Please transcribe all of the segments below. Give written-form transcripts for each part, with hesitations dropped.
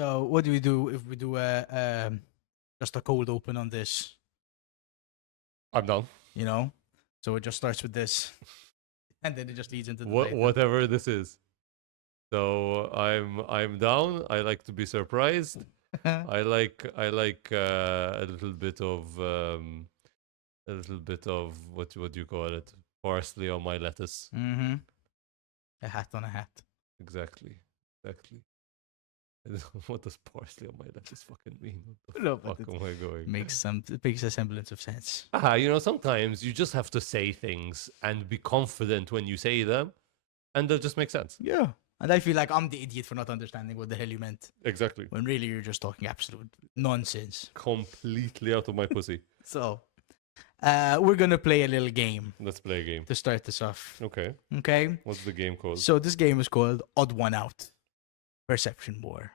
So what do we do if we do just a cold open on this? I'm down. You know, so it just starts with this, and then it just leads into the title. Whatever this is. So I'm down. I like to be surprised. I like a little bit of what do you call it? Parsley on my lettuce. Mm-hmm. A hat on a hat. Exactly. What does parsley on my lettuce fucking mean? What the No, but fuck am I going? it makes a semblance of sense. Sometimes you just have to say things and be confident when you say them, and they'll just make sense. Yeah. And I feel like I'm the idiot for not understanding what the hell you meant. Exactly. When really you're just talking absolute nonsense. Completely out of my pussy. So, we're going to play a little game. Let's play a game. To start this off. Okay. Okay? What's the game called? So, this game is called Odd One Out. Perception War.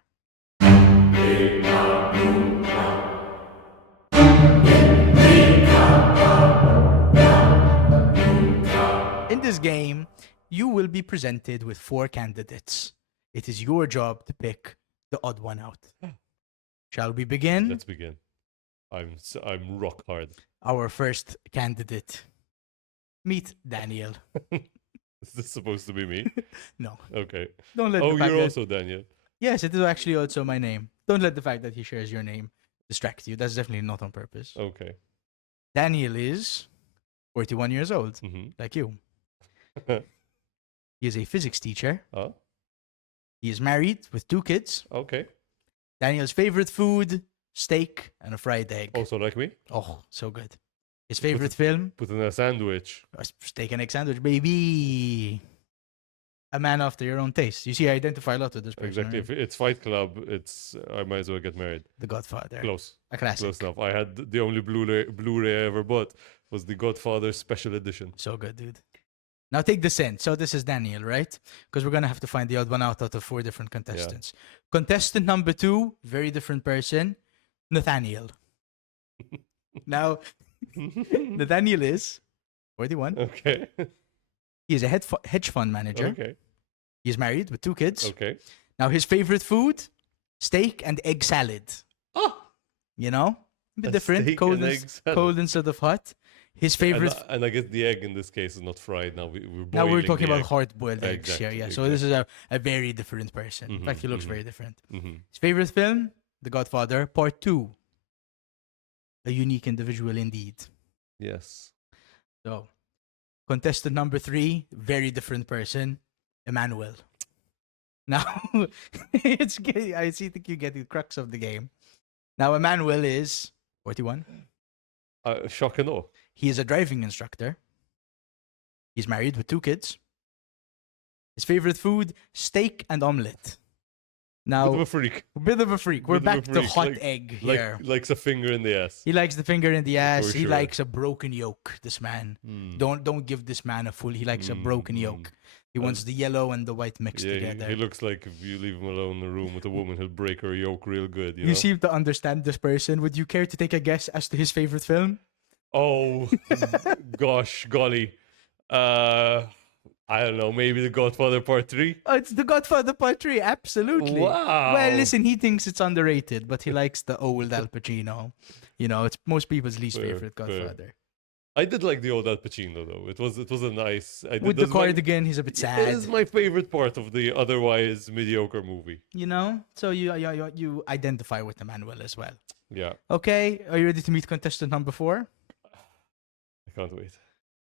In this game, you will be presented with 4 candidates. It is your job to pick the odd one out. Shall we begin? Let's begin. I'm rock hard. Our first candidate. Meet Daniel. Is this supposed to be me? No. Okay. Don't let the Oh, fact you're that- also Daniel. Yes, it is actually also my name. Don't let the fact that he shares your name distract you. That's definitely not on purpose. Okay. Daniel is 41 years old, Mm-hmm. like you. He is a physics teacher. Oh, He is married with 2 kids. okay. Daniel's favorite food, steak and a fried egg. Also like me? Oh, so good. His favorite film, Put in a sandwich. a steak and egg sandwich, baby. A man after your own taste. You see, I identify a lot with this person. Exactly. right? If it's Fight Club, I might as well get married. The Godfather. Close. A classic. Close enough. I had the only Blu-ray I ever bought was the Godfather Special Edition. So good, dude. Now take this in. So this is Daniel, right? Because we're going to have to find the odd one out of 4 different contestants. Contestant number 2, very different person, Nathaniel. Now, Nathaniel is 41. Okay. He is a hedge fund manager. Okay. He's married with 2 kids. Okay. Now, his favorite food, steak and egg salad. Oh, You know? A bit a different. steak Cold, and egg salad. cold instead of hot. His favorite... And I guess the egg in this case is not fried. Now we're Now we're boiling talking the about egg. hard-boiled eggs here. Exactly, Yeah, so this is a very different person. In fact, he looks mhm. very different. Mm-hmm. His favorite film, The Godfather, Part 2. A unique individual indeed. Yes. So, contestant number 3, very different person, Emmanuel. Now, I think you get the crux of the game. Now, Emmanuel is 41. Shock and awe. He is a driving instructor. He's married with 2 kids. His favorite food, steak and omelette. Now, Bit of a freak. bit of a freak. We're Bit of a back to freak, hot like- egg here. Likes a finger in the ass. He likes the finger in the ass. For He sure. likes a broken yolk, this man. Mm. Don't give this man a full. He likes a broken yolk. He wants the yellow and the white mixed Yeah, together. he looks like if you leave him alone in a room with a woman, he'll break her yolk real good. You You know? seem to understand this person. Would you care to take a guess as to his favorite film? Oh, gosh, golly. I don't know. Maybe The Godfather Part 3? Oh, it's The Godfather Part 3. Absolutely. Wow. Well, listen, he thinks it's underrated, but he likes the old Al Pacino. You know, it's most people's least Fair, favorite fair. Godfather. I did like the old Al Pacino, though. It was a nice... With the cardigan, he's a bit It sad. is my favorite part of the otherwise mediocre movie. You know? So you identify with Emmanuel as well. Yeah, Okay, are you ready to meet contestant number 4? I can't wait.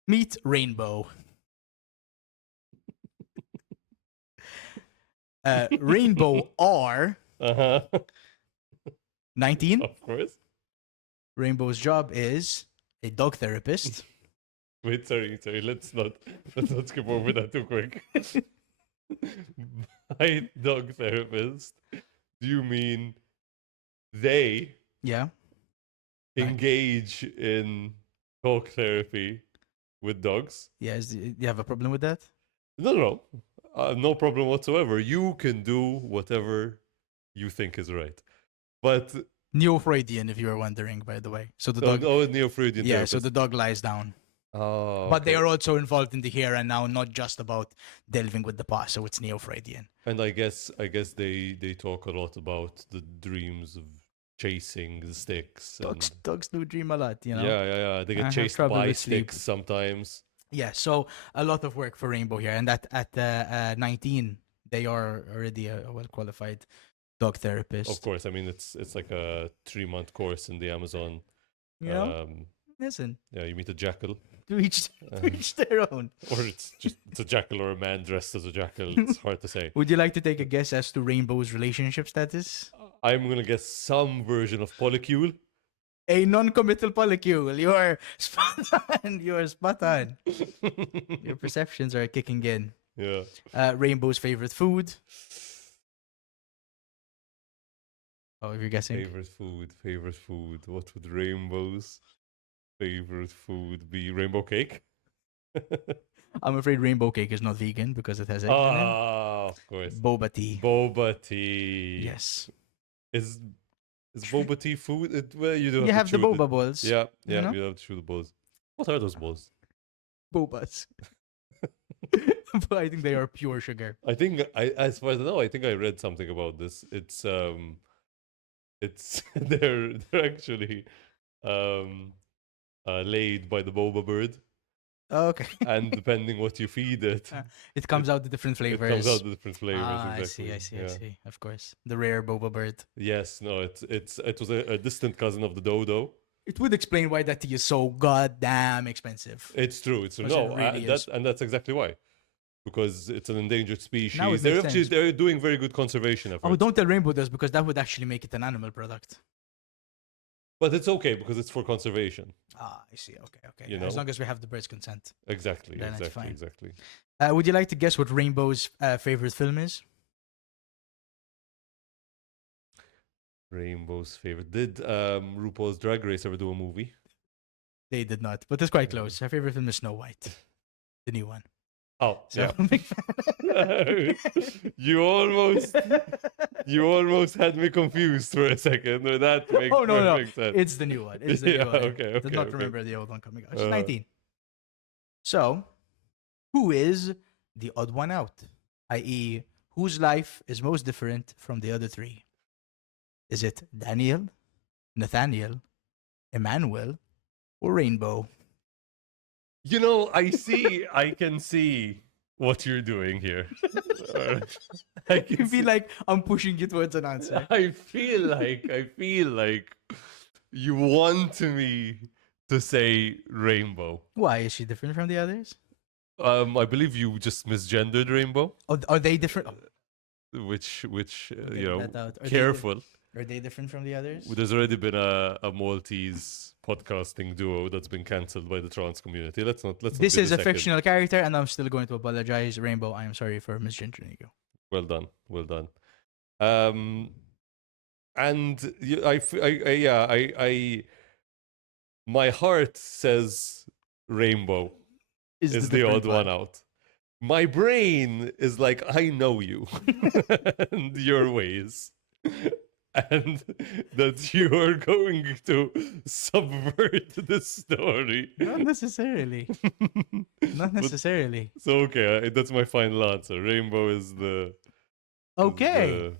Meet Rainbow. Rainbow R, Uh-huh. 19. Of course. Rainbow's job is a dog therapist. Wait, sorry. Let's not skip over that too quick. By dog therapist, do you mean they Yeah. Right. engage in talk therapy with dogs? Yes. Do you have a problem with that? No. No problem whatsoever. You can do whatever you think is right. But Neo-Freudian, if you were wondering, by the way. So the dog. oh, neo-Freudian Yeah. therapist. So the dog lies down. Oh, But they okay. are also involved in the here and now, not just about delving with the past. So it's neo-Freudian. And I guess they talk a lot about the dreams of chasing the sticks and Dogs do dream a lot, you know. yeah. They get I have chased trouble by with sleep. sticks sometimes. Yeah, so a lot of work for Rainbow here, and that at 19, they are already a well-qualified dog Of therapist. course, I mean it's like a 3-month course in the Amazon. You know, Um, listen, yeah, you meet a jackal, to each uh, to each their own. or it's a jackal or a man dressed as a jackal. It's hard to say. Would you like to take a guess as to Rainbow's relationship status? I'm gonna guess some version of polycule. A non-committal polycule. You are spot on. You are spot on. Your perceptions are kicking in. Yeah. Rainbow's favorite food. Oh, if you're guessing. Favorite food. What would Rainbow's favorite food be? Rainbow cake? I'm afraid rainbow cake is not vegan because it has eggs in it. Ah, of course. Boba tea. Boba tea. Yes. Is boba tea food? Well, you do You have to have the chew boba balls. Yeah, you yeah, know? you have to chew the balls. What are those balls? Bobas. But I think they are pure sugar. I think as far as I know, I think I read something about this. It's they're actually um laid by the boba bird, Okay. and depending what you feed it, It comes out the different it flavors. comes out the different flavors. Ah, Exactly. I see. Yeah. Of course. The rare boba bird. Yes. No. It was a distant cousin of the dodo. It would explain why that tea is so goddamn expensive. It's true. It's true. Because it No. really is. That's exactly why. Because it's an endangered species. makes sense. They're doing very good conservation efforts. Oh, don't tell Rainbow this because that would actually make it an animal product. But it's okay because it's for conservation. Ah, I see. Okay. You As know? long as we have the bird's consent. Exactly. Then it's Exactly. fine. Exactly. Would you like to guess what Rainbow's favorite film is? Rainbow's favorite. Did RuPaul's Drag Race ever do a movie? They did not, but it's quite close. Her favorite film is Snow White, the new one. Oh, So yeah. I'm a big fan. you almost had me confused for a second. Or that makes Oh no, perfect sense. it's the new one. It's the Yeah, new one. okay, Did not okay. remember the old one coming out. She's Uh. 19. So, who is the odd one out? I.e., whose life is most different from the other three? Is it Daniel, Nathaniel, Emmanuel, or Rainbow? You know, I can see what you're doing here. I I can feel see- like I'm pushing you towards an answer. I feel like you want me to say rainbow. Why is she different from the others? I believe you just misgendered rainbow, Oh, are they different? Oh, which we'll you get know, that out. Are they careful. Are they different from the others? There's already been a Maltese podcasting duo that's been cancelled by the trans community. Let's not. This be is the a second. fictional character, and I'm still going to apologize. Rainbow, I am sorry for misgendering you. Well done. And my heart says rainbow is the odd one out. My brain is like, I know you and your ways. And that you are going to subvert the story. Not necessarily. Not But- necessarily. So okay, that's my final answer. Rainbow is the Okay.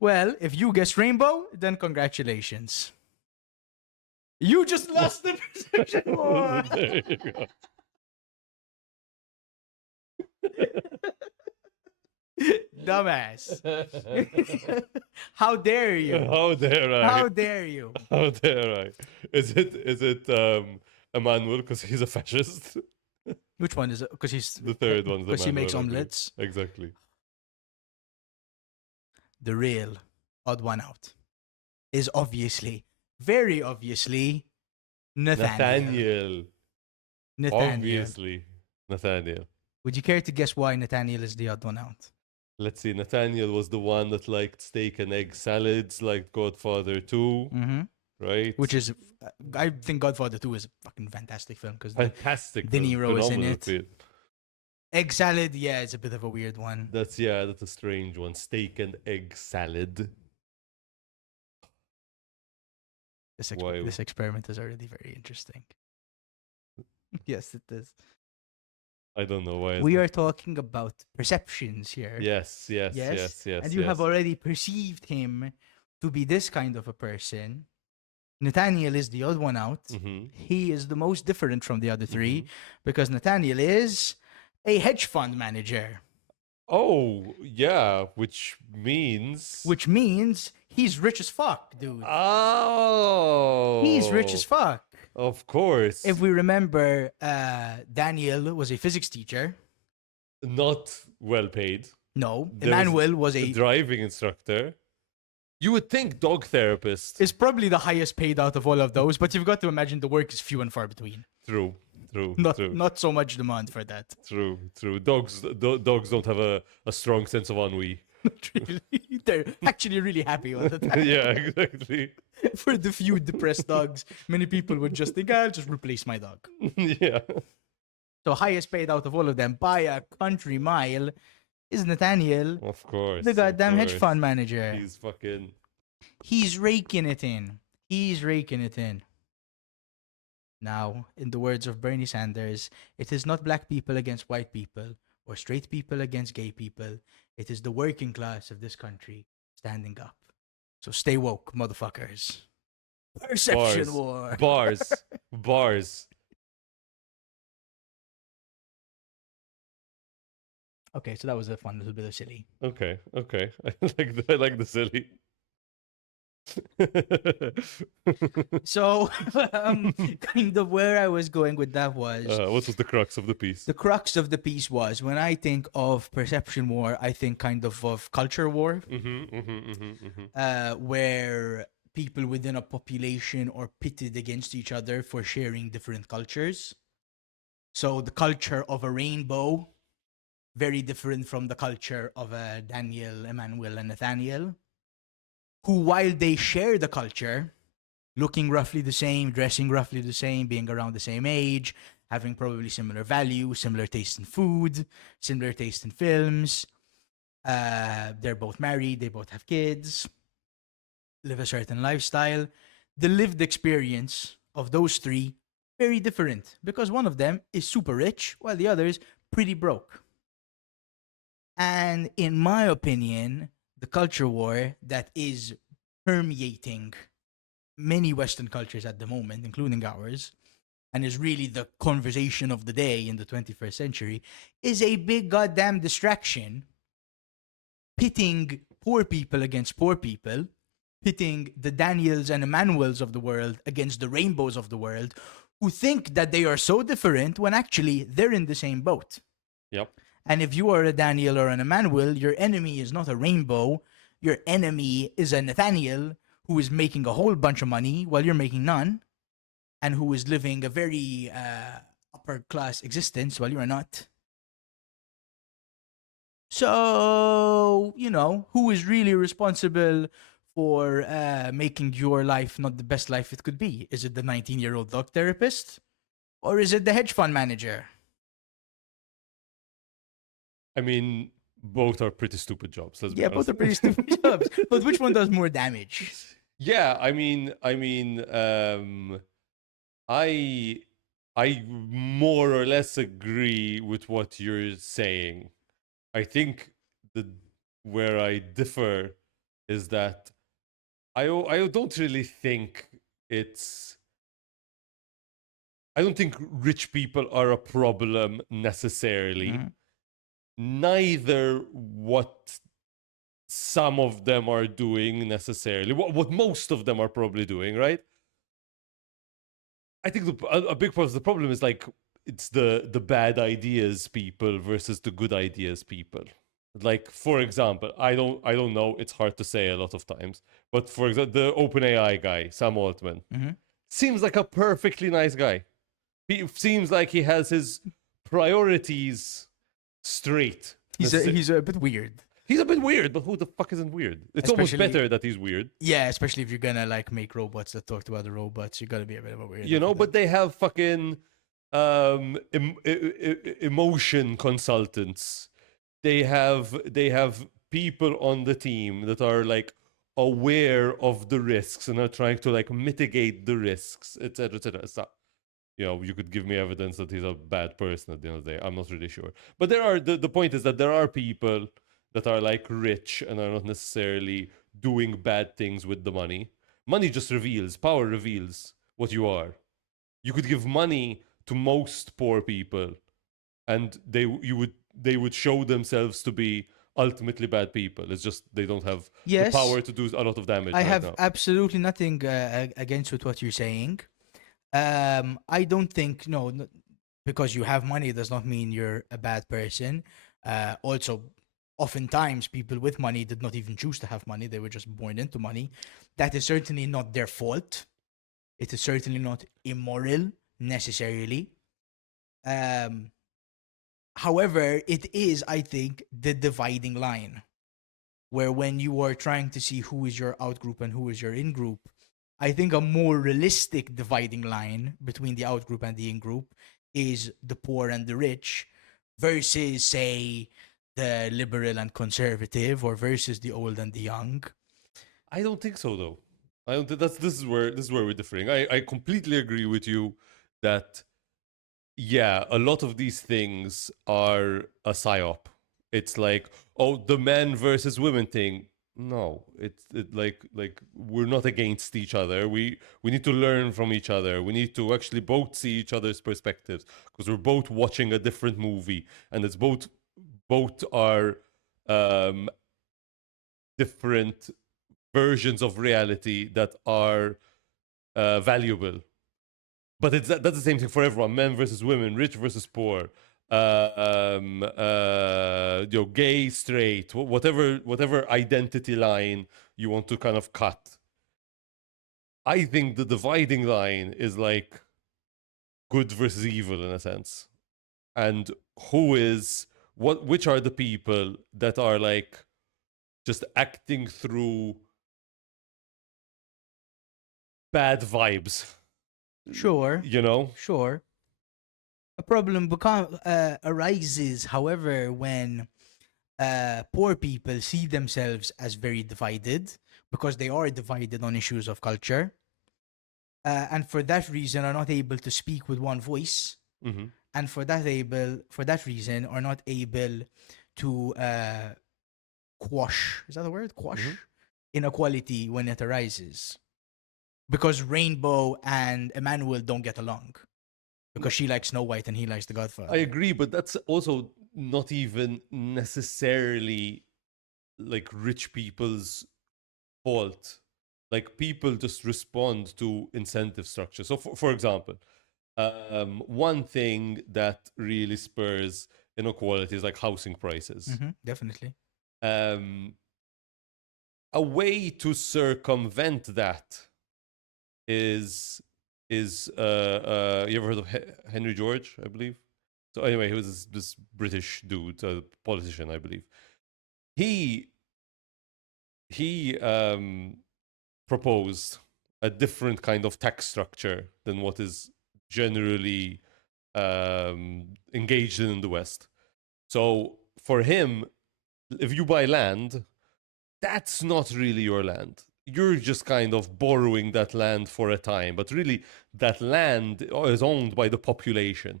Well, if you guess rainbow, then congratulations. You just lost the perception war. There you go. Dumbass. How dare you? How dare I? How dare you? How dare I? Is it Emmanuel because he's a fascist? Which one is it? Because he's The third one's because he makes Emmanuel, I believe. omelets. Exactly. The real odd one out is obviously, very obviously, Nathaniel. Nathaniel. Obviously, Nathaniel. Would you care to guess why Nathaniel is the odd one out? Let's see. Nathaniel was the one that liked steak and egg salads, like Godfather 2, Mm-hmm. right? Which is, I think Godfather 2 is a fucking fantastic film because fantastic. De film, Niro is in phenomenal it. film. egg salad, yeah, it's a bit of a weird one. That's a strange one. Steak and egg salad. This, Why? this experiment is already very interesting. Yes, it is. I don't know why. We are talking about perceptions here. Yes, yes, Yes. yes, yes. And you have yes. already perceived him to be this kind of a person. Nathaniel is the odd one out. Mhm. He is the most different from the other 3 Mhm. because Nathaniel is a hedge fund manager, Oh, yeah, which means. which means he's rich as fuck, dude. He's rich as Oh, fuck. of course. If we remember, Daniel was a physics teacher. Not well paid. No, There was Emmanuel was a a driving instructor. You would think dog therapist. is probably the highest paid out of all of those, but you've got to imagine the work is few and far between. True, true, Not true, not so much demand for that. true, true. Dogs don't have a strong sense of ennui. Not really. They're actually really happy all the time. Yeah, exactly. For the few depressed dogs, many people would just think, I'll just replace my dog. Yeah. So highest paid out of all of them by a country mile is Nathaniel, Of course. the of goddamn hedge course. fund manager. He's fucking. He's raking it in. He's raking it in. Now, in the words of Bernie Sanders, it is not black people against white people or straight people against gay people. It is the working class of this country standing up. So stay woke, motherfuckers. Perception Bars. war. Bars. Bars. Okay, so that was a fun little bit of silly. Okay, okay. I like the silly. So, kind of where I was going with that was What was the crux of the piece? the crux of the piece was when I think of perception war, I think kind of culture war, where people within a population are pitted against each other for sharing different cultures. So the culture of a rainbow, very different from the culture of Daniel, Emmanuel, and Nathaniel, who, while they share the culture, looking roughly the same, dressing roughly the same, being around the same age, having probably similar values, similar taste in food, similar taste in films. They're both married, they both have kids, live a certain lifestyle. The lived experience of those 3 very different because one of them is super rich while the other is pretty broke. And in my opinion, the culture war that is permeating many Western cultures at the moment, including ours, and is really the conversation of the day in the 21st century, is a big goddamn distraction, pitting poor people against poor people, pitting the Daniels and Emmanuels of the world against the rainbows of the world, who think that they are so different when actually they're in the same boat. Yep. And if you are a Daniel or an Emmanuel, your enemy is not a rainbow. Your enemy is a Nathaniel who is making a whole bunch of money while you're making none, and who is living a very upper class existence while you're not. So, who is really responsible for making your life not the best life it could be? Is it the 19-year-old dog therapist? Or is it the hedge fund manager? I mean, both are pretty stupid jobs. Let's be Yeah, honest. both are pretty stupid jobs. But which one does more damage? Yeah, I mean, I more or less agree with what you're saying. I think where I differ is that I don't really think I don't think rich people are a problem necessarily. Mhm. Neither what some of them are doing necessarily, what most of them are probably doing, right? I think a big part of the problem is like it's the bad ideas people versus the good ideas people. Like, for example, I don't know, it's hard to say a lot of times, but for example, the OpenAI guy, Sam Altman, seems like a perfectly nice guy. He seems like he has his priorities straight. He's a bit weird. He's a bit weird, but who the fuck isn't weird? It's almost Especially- better that he's weird. Yeah, especially if you're gonna like make robots that talk to other robots, you gotta be a bit of a weird. You know, but they have fucking emotion consultants. They have people on the team that are like aware of the risks and are trying to like mitigate the risks, etc., etc. you could give me evidence that he's a bad person at the end of the day. I'm not really sure. But there are the point is that there are people that are like rich and are not necessarily doing bad things with the money. Money just reveals, power reveals what you are. You could give money to most poor people and they would show themselves to be ultimately bad people. It's just they don't have the Yes, power to do a lot of damage I right have now. absolutely nothing against with what you're saying. I don't think because you have money does not mean you're a bad person. Also, oftentimes people with money did not even choose to have money; they were just born into money. That is certainly not their fault. It is certainly not immoral necessarily. Um, However, it is, I think, the dividing line where when you are trying to see who is your out group and who is your in group, I think a more realistic dividing line between the out group and the in group is the poor and the rich versus, say, the liberal and conservative, or versus the old and the young. I don't think so though. I don't think this is where we're differing. I completely agree with you that yeah, a lot of these things are a psyop. It's like, oh, the men versus women thing. No, like we're not against each other. We need to learn from each other. We need to actually both see each other's perspectives because we're both watching a different movie, and it's both are um, different versions of reality that are valuable. But that's the same thing for everyone: men versus women, rich versus poor, gay, straight, whatever identity line you want to kind of cut. I think the dividing line is like good versus evil in a sense, and which are the people that are like just acting through bad vibes, Sure, you know? sure. A problem arises, however, when poor people see themselves as very divided because they are divided on issues of culture, and for that reason are not able to speak with one voice, Hmm. and for that reason are not able to quash, is that the word, quash, Hmm. inequality when it arises, because Rainbow and Emmanuel don't get along because she likes Snow White and he likes the I Godfather. agree, but that's also not even necessarily like rich people's fault. Like people just respond to incentive structure. So, for example, one thing that really spurs inequality is like housing prices. Definitely. Um, a way to circumvent that is you ever heard of Henry George? I believe. So anyway, he was this British dude, a politician, I believe. He he proposed a different kind of tax structure than what is generally engaged in the West. So for him, if you buy land, that's not really your land. You're just kind of borrowing that land for a time, but really that land is owned by the population.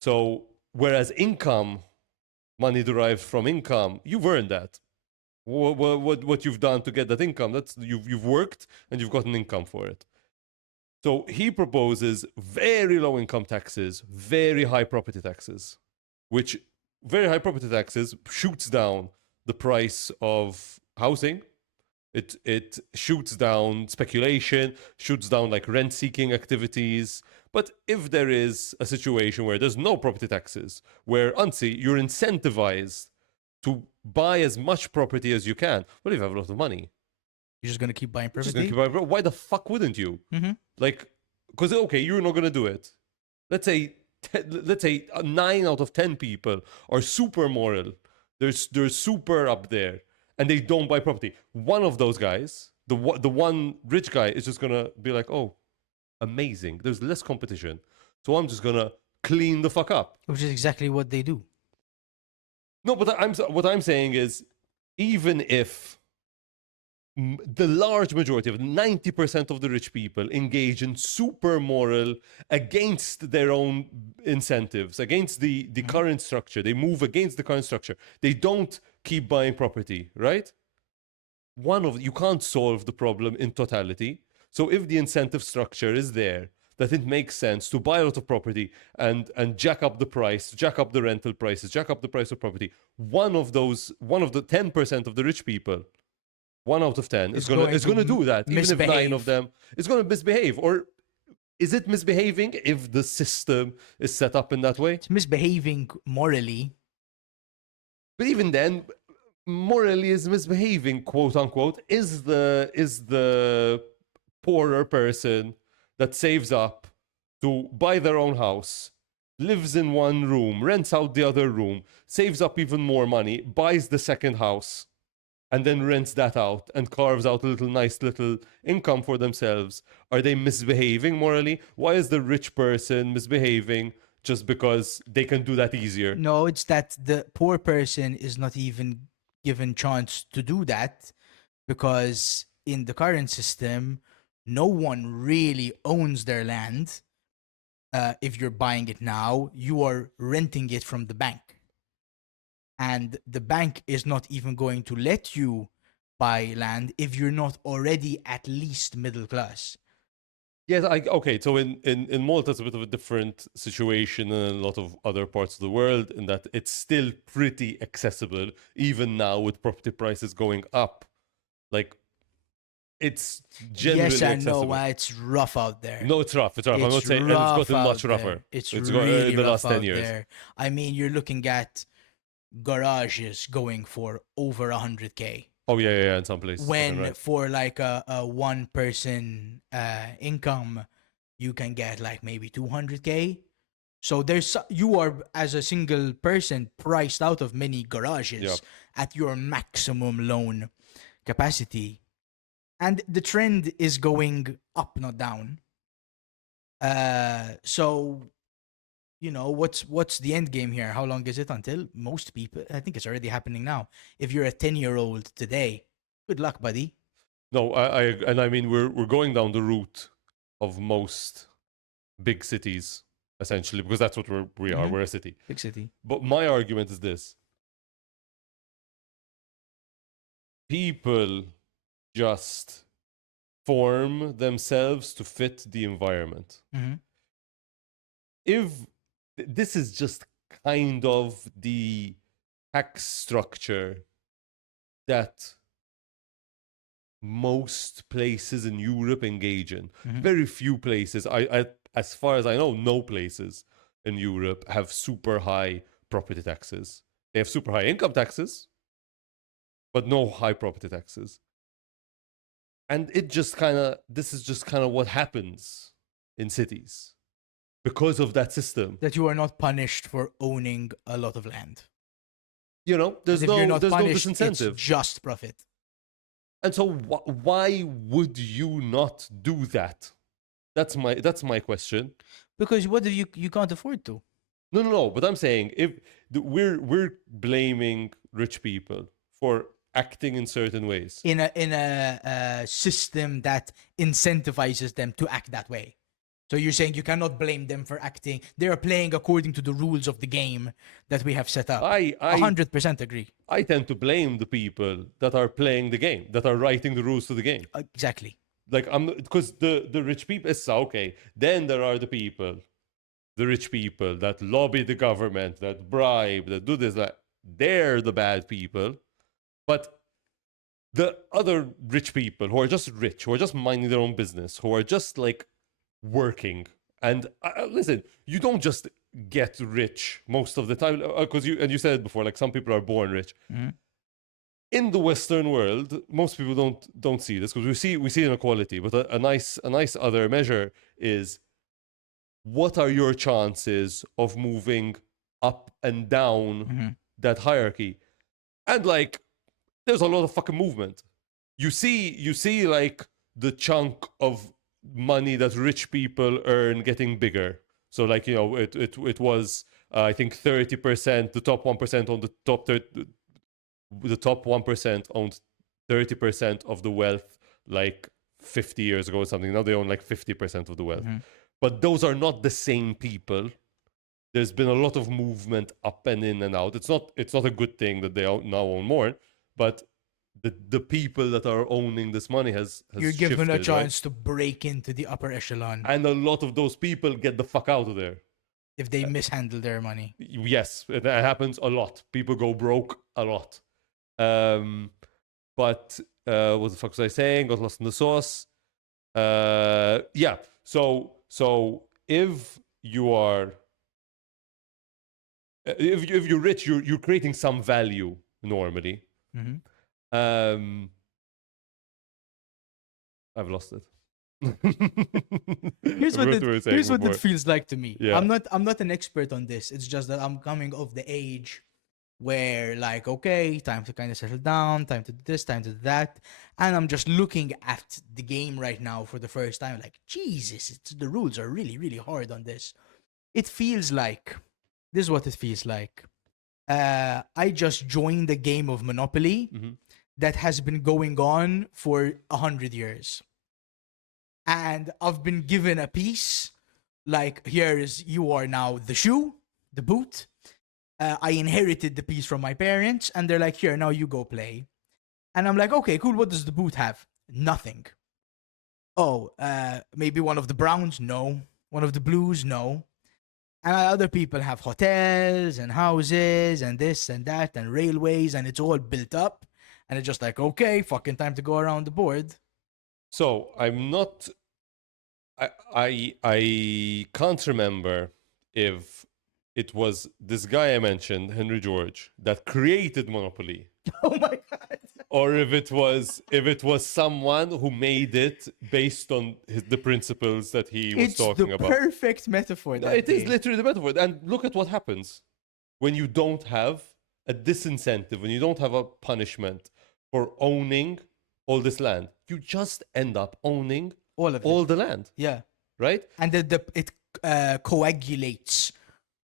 So whereas income, money derived from income, you've earned that. What you've done to get that income, that's you've worked and you've got an income for it. So he proposes very low income taxes, very high property taxes, which very high property taxes shoots down the price of housing. It shoots down speculation, shoots down like rent seeking activities. But if there is a situation where there's no property taxes, where Ansi, you're incentivized to buy as much property as you can, well, if you have a lot of money, You're just gonna keep buying you're just gonna property. keep buying. Why the fuck wouldn't you? Mm-hmm. Like, because okay, you're not gonna do it. Let's say 9 out of 10 people are super moral. They're super up there, and they don't buy property. One of those guys, the one rich guy, is just gonna be like, oh, amazing. There's less competition, so I'm just gonna clean the fuck up. Which is exactly what they do. No, but what I'm saying is, even if the large majority of 90% of the rich people engage in super moral against their own incentives, against the current structure. They move against the current structure. They don't keep buying property, right? You can't solve the problem in totality. So if the incentive structure is there, that it makes sense to buy a lot of property and jack up the price, jack up the rental prices, jack up the price of property, one of the 10% of the rich people, 1 out of 10 is gonna do that, even if 9 of them is gonna misbehave. Or is it misbehaving if the system is set up in that way? It's misbehaving morally. But even then, morally is misbehaving, quote unquote, is the poorer person that saves up to buy their own house, lives in one room, rents out the other room, saves up even more money, buys the second house, and then rents that out and carves out a nice little income for themselves. Are they misbehaving morally? Why is the rich person misbehaving just because they can do that easier? No, it's that the poor person is not even given chance to do that, because in the current system, no one really owns their land. If you're buying it now, you are renting it from the bank. And the bank is not even going to let you buy land if you're not already at least middle class. Yes, okay. So in Malta, it's a bit of a different situation than a lot of other parts of the world, in that it's still pretty accessible, even now with property prices going up. Like, it's generally yes, I accessible. know why it's rough out there. No, it's rough. It's rough. I'm not saying, and it's gotten much rougher. It's got really in the rough last 10 out years. there. I mean, you're looking at garages going for over 100K. Oh yeah, in some places. When right. for like a one person income, you can get like maybe 200K. So you are, as a single person, priced out of many garages at your maximum loan capacity, and the trend is going up, not down. So you know, what's the end game here? How long is it until most people? I think it's already happening now. If you're a 10-year-old today, good luck, buddy. No, I mean, we're going down the route of most big cities, essentially, because that's what we are. We're a city. Big city. But my argument is this: people just form themselves to fit the environment. If this is just kind of the tax structure that most places in Europe engage in. Very few places, I as far as I know, no places in Europe have super high property taxes. They have super high income taxes, but no high property taxes. And this is just kind of what happens in cities because of that system. That you are not punished for owning a lot of land. You know, there's no disincentive. It's just profit. And so why would you not do that? That's my question. Because what if you can't afford to? No. But I'm saying, if we're blaming rich people for acting in certain ways in a system that incentivizes them to act that way. So you're saying you cannot blame them for acting. They are playing according to the rules of the game that we have set up. I 100% agree. I tend to blame the people that are playing the game, that are writing the rules to the game. Exactly. Like, because the rich people is okay. Then there are the rich people that lobby the government, that bribe, that do this, that. They're the bad people. But the other rich people who are just rich, who are just minding their own business, who are just like working. And listen, you don't just get rich most of the time, because you said it before, like, some people are born rich. In the Western world, most people don't see this, because we see inequality. But a nice other measure is, what are your chances of moving up and down that hierarchy? And like, there's a lot of fucking movement. You see like the chunk of money that rich people earn getting bigger. So like, you know, it was I think 30%, the top 1% on the top 1% owned 30% of the wealth like 50 years ago or something. Now they own like 50% of the wealth. But those are not the same people. There's been a lot of movement up and in and out. It's not a good thing that they now own more, but the people that are owning this money has You're given a shifted, chance to break into the upper echelon and a lot of those people get the fuck out of there. if they mishandle their money. Yes, that happens a lot. People go broke a lot. But what the fuck was I saying? Got lost in the sauce. Yeah. So if you are, if you're rich, you're creating some value normally. I've lost it. Here's what it feels like to me. Yeah. I'm not an expert on this. It's just that I'm coming of the age where, like, okay, time to kind of settle down, time to do this, time to do that, and I'm just looking at the game right now for the first time, like, Jesus, the rules are really, really hard on this. It feels like this is what it feels like. I just joined a game of Monopoly that has been going on for 100 years. And I've been given a piece, like, you are now the shoe, the boot. I inherited the piece from my parents, and they're like, here, now you go play. And I'm like, okay, cool, what does the boot have? Nothing. Oh, maybe one of the browns? No. One of the blues? No. And other people have hotels and houses and this and that and railways, and it's all built up. And it's just like, okay, fucking time to go around the board. So I'm not. I can't remember if it was this guy I mentioned, Henry George, that created Monopoly. Oh my god! Or if it was someone who made it based on the principles that he was talking about. It's the perfect metaphor. It is literally the metaphor. And look at what happens when you don't have a disincentive, when you don't have a punishment for owning all this land. You just end up owning all the land. Yeah. Right? And it coagulates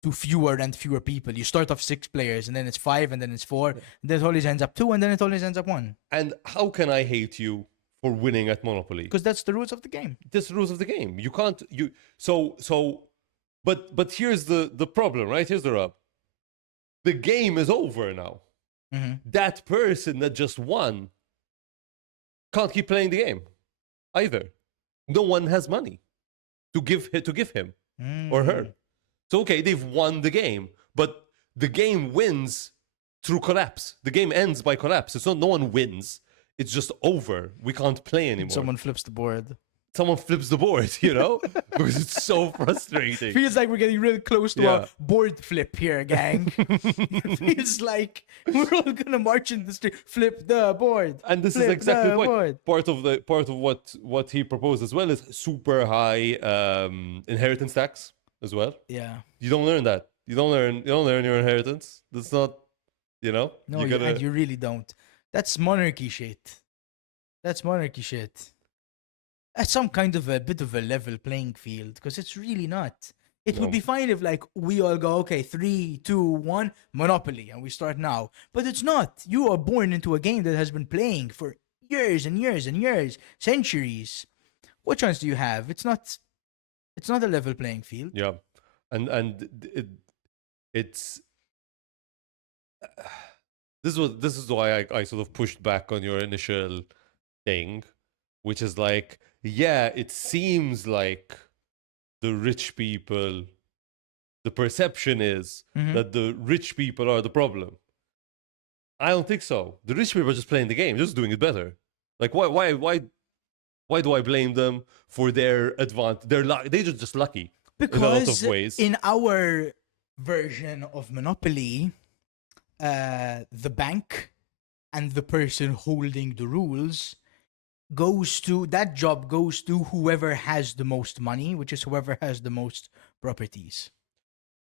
to fewer and fewer people. You start off 6 players, and then it's 5, and then it's 4, and then it always ends up 2, and then it always ends up 1. And how can I hate you for winning at Monopoly? Because that's the rules of the game. That's the rules of the game. You can't but here's the problem, right? Here's the rub. The game is over now. That person that just won can't keep playing the game either. No one has money to give him or her. So, okay, they've won the game, but the game wins through collapse. The game ends by collapse. It's not no one wins. It's just over. We can't play anymore. Someone flips the board. Someone flips the board, you know? Because it's so frustrating. Feels like we're getting really close to a board flip here, gang. It feels like we're all gonna march in the street, flip the board. And this is exactly the point. Part of what he proposed as well is super high inheritance tax as well. Yeah. You don't learn that. You don't learn your inheritance. That's not, you know. No, and you really don't. That's monarchy shit. That's some kind of a bit of a level playing field, because it's really not. It would be fine if, like, we all go, okay, 3, 2, 1, Monopoly, and we start now. But it's not. You are born into a game that has been playing for years and years and years, centuries. What chance do you have? It's not a level playing field. Yeah, and it's this is why I sort of pushed back on your initial thing, which is like, yeah, it seems like the rich people, the perception is that the rich people are the problem. I don't think so. The rich people are just playing the game, just doing it better. Like, why do I blame them for their advantage? They're just lucky. Because in a lot of ways. In our version of Monopoly, the bank and the person holding the rules goes to whoever has the most money, which is whoever has the most properties.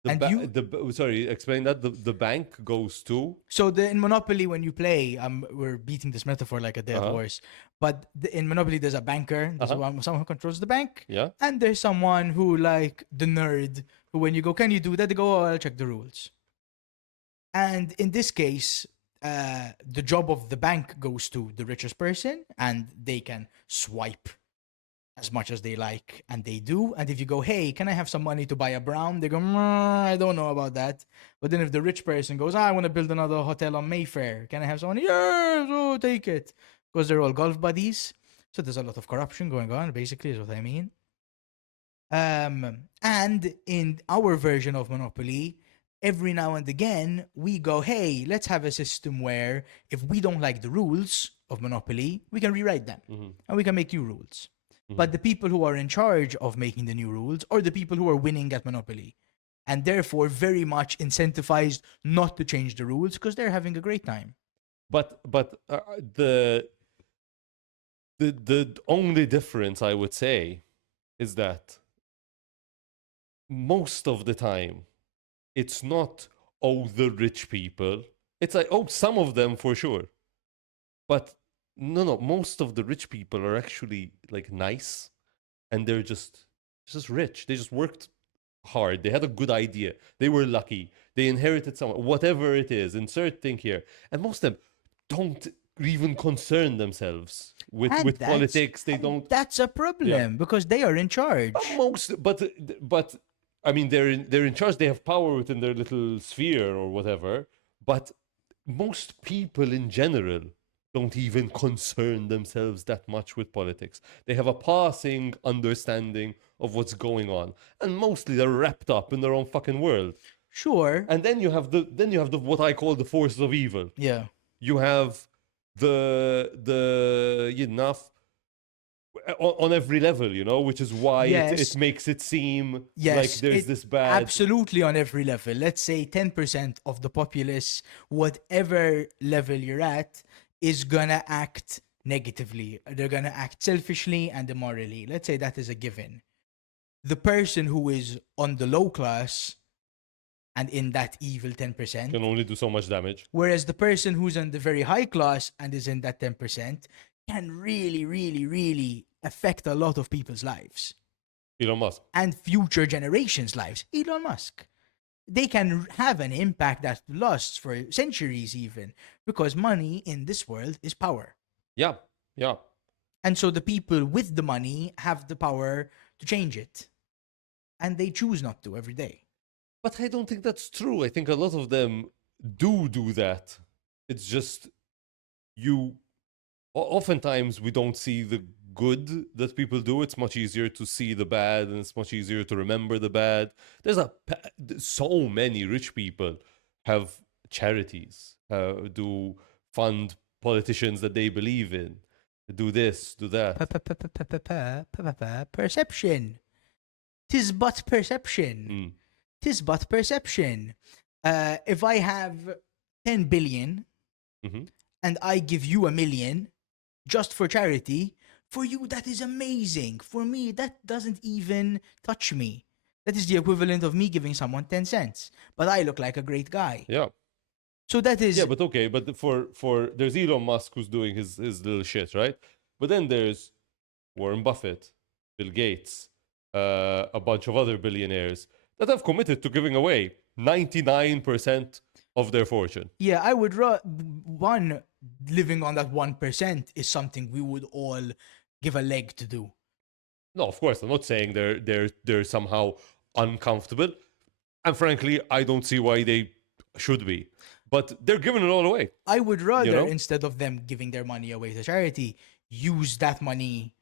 Sorry, explain that. The bank goes to. So in Monopoly, when you play, we're beating this metaphor like a dead horse. But in Monopoly, there's a banker. There's someone who controls the bank. Yeah. And there's someone who, like the nerd, who when you go, can you do that? They go, oh, I'll check the rules. And in this case, the job of the bank goes to the richest person, and they can swipe as much as they like, and they do. And if you go, hey, can I have some money to buy a brown? They go, I don't know about that. But then if the rich person goes, I want to build another hotel on Mayfair, can I have some money? Yes, oh, take it. Because they're all golf buddies. So there's a lot of corruption going on, basically, is what I mean. And in our version of Monopoly, every now and again, we go, hey, let's have a system where if we don't like the rules of Monopoly, we can rewrite them and we can make new rules. But the people who are in charge of making the new rules are the people who are winning at Monopoly, and therefore very much incentivized not to change the rules because they're having a great time. But the only difference I would say is that most of the time it's not, oh, the rich people. It's like, oh, some of them for sure. But no, most of the rich people are actually like nice, and they're just rich. They just worked hard. They had a good idea. They were lucky. They inherited something, whatever it is. Insert thing here. And most of them don't even concern themselves with politics. They don't. That's a problem because they are in charge. But I mean, they're in charge. They have power within their little sphere or whatever. But most people in general don't even concern themselves that much with politics. They have a passing understanding of what's going on, and mostly they're wrapped up in their own fucking world. Sure. And then you have the what I call the forces of evil. Yeah. You have the enough on every level, you know, which is why it makes it seem like there's this bad. Absolutely, on every level. Let's say 10% of the populace, whatever level you're at, is gonna act negatively. They're gonna act selfishly and immorally. Let's say that is a given. The person who is on the low class and in that evil 10% can only do so much damage. Whereas the person who's in the very high class and is in that 10% can really, really, really affect a lot of people's lives. Elon Musk. And future generations' lives. Elon Musk. They can have an impact that lasts for centuries even, because money in this world is power. Yeah. And so the people with the money have the power to change it. And they choose not to every day. But I don't think that's true. I think a lot of them do that. It's just oftentimes we don't see the good that people do. It's much easier to see the bad, and it's much easier to remember the bad. So many rich people have charities, do fund politicians that they believe in, do this, do that. Perception. 'Tis but perception. 'Tis but perception. If I have 10 billion and I give you 1 million just for charity, for you that is amazing. For me, that doesn't even touch me. That is the equivalent of me giving someone 10 cents. But I look like a great guy. Yeah. So that is... Yeah, but okay. But for there's Elon Musk who's doing his little shit, right? But then there's Warren Buffett, Bill Gates, a bunch of other billionaires that have committed to giving away 99% of their fortune. Yeah, I would living on that 1% is something we would all give a leg to do. No, of course, I'm not saying they're somehow uncomfortable, and frankly, I don't see why they should be. But they're giving it all away. I would rather, instead of them giving their money away to charity, use that money